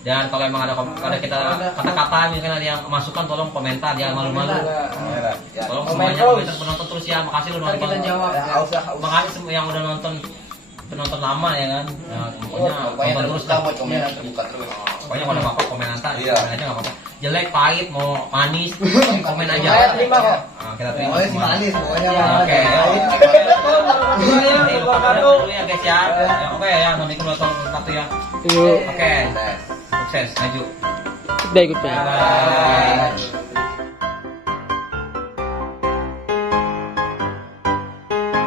Dan kalau emang ada kita kata-kata misalkan ada yang masukan tolong komentar, jangan malu-malu. Tolong semuanya komentar penonton terus ya. Makasih lu nonton. Makasih semua yang udah nonton penonton lama ya kan. Nah, pokoknya nonton terus lah buat komentar terbuka terus. Pokoknya kalau apa-apa komen aja Iya. komen aja nggak apa-apa. Jelek, pahit, mau manis, komen aja. Saya terima kok. Oke. kita terima Pokoknya si semua. manis pokoknya. Oke. Ini buat kado. Dulu ya guys ya. Oke ya, Assalamualaikum warahmatullahi wabarakatuh ya. Yuk, Oke. Sukses, maju. udah ikut ya. Bye.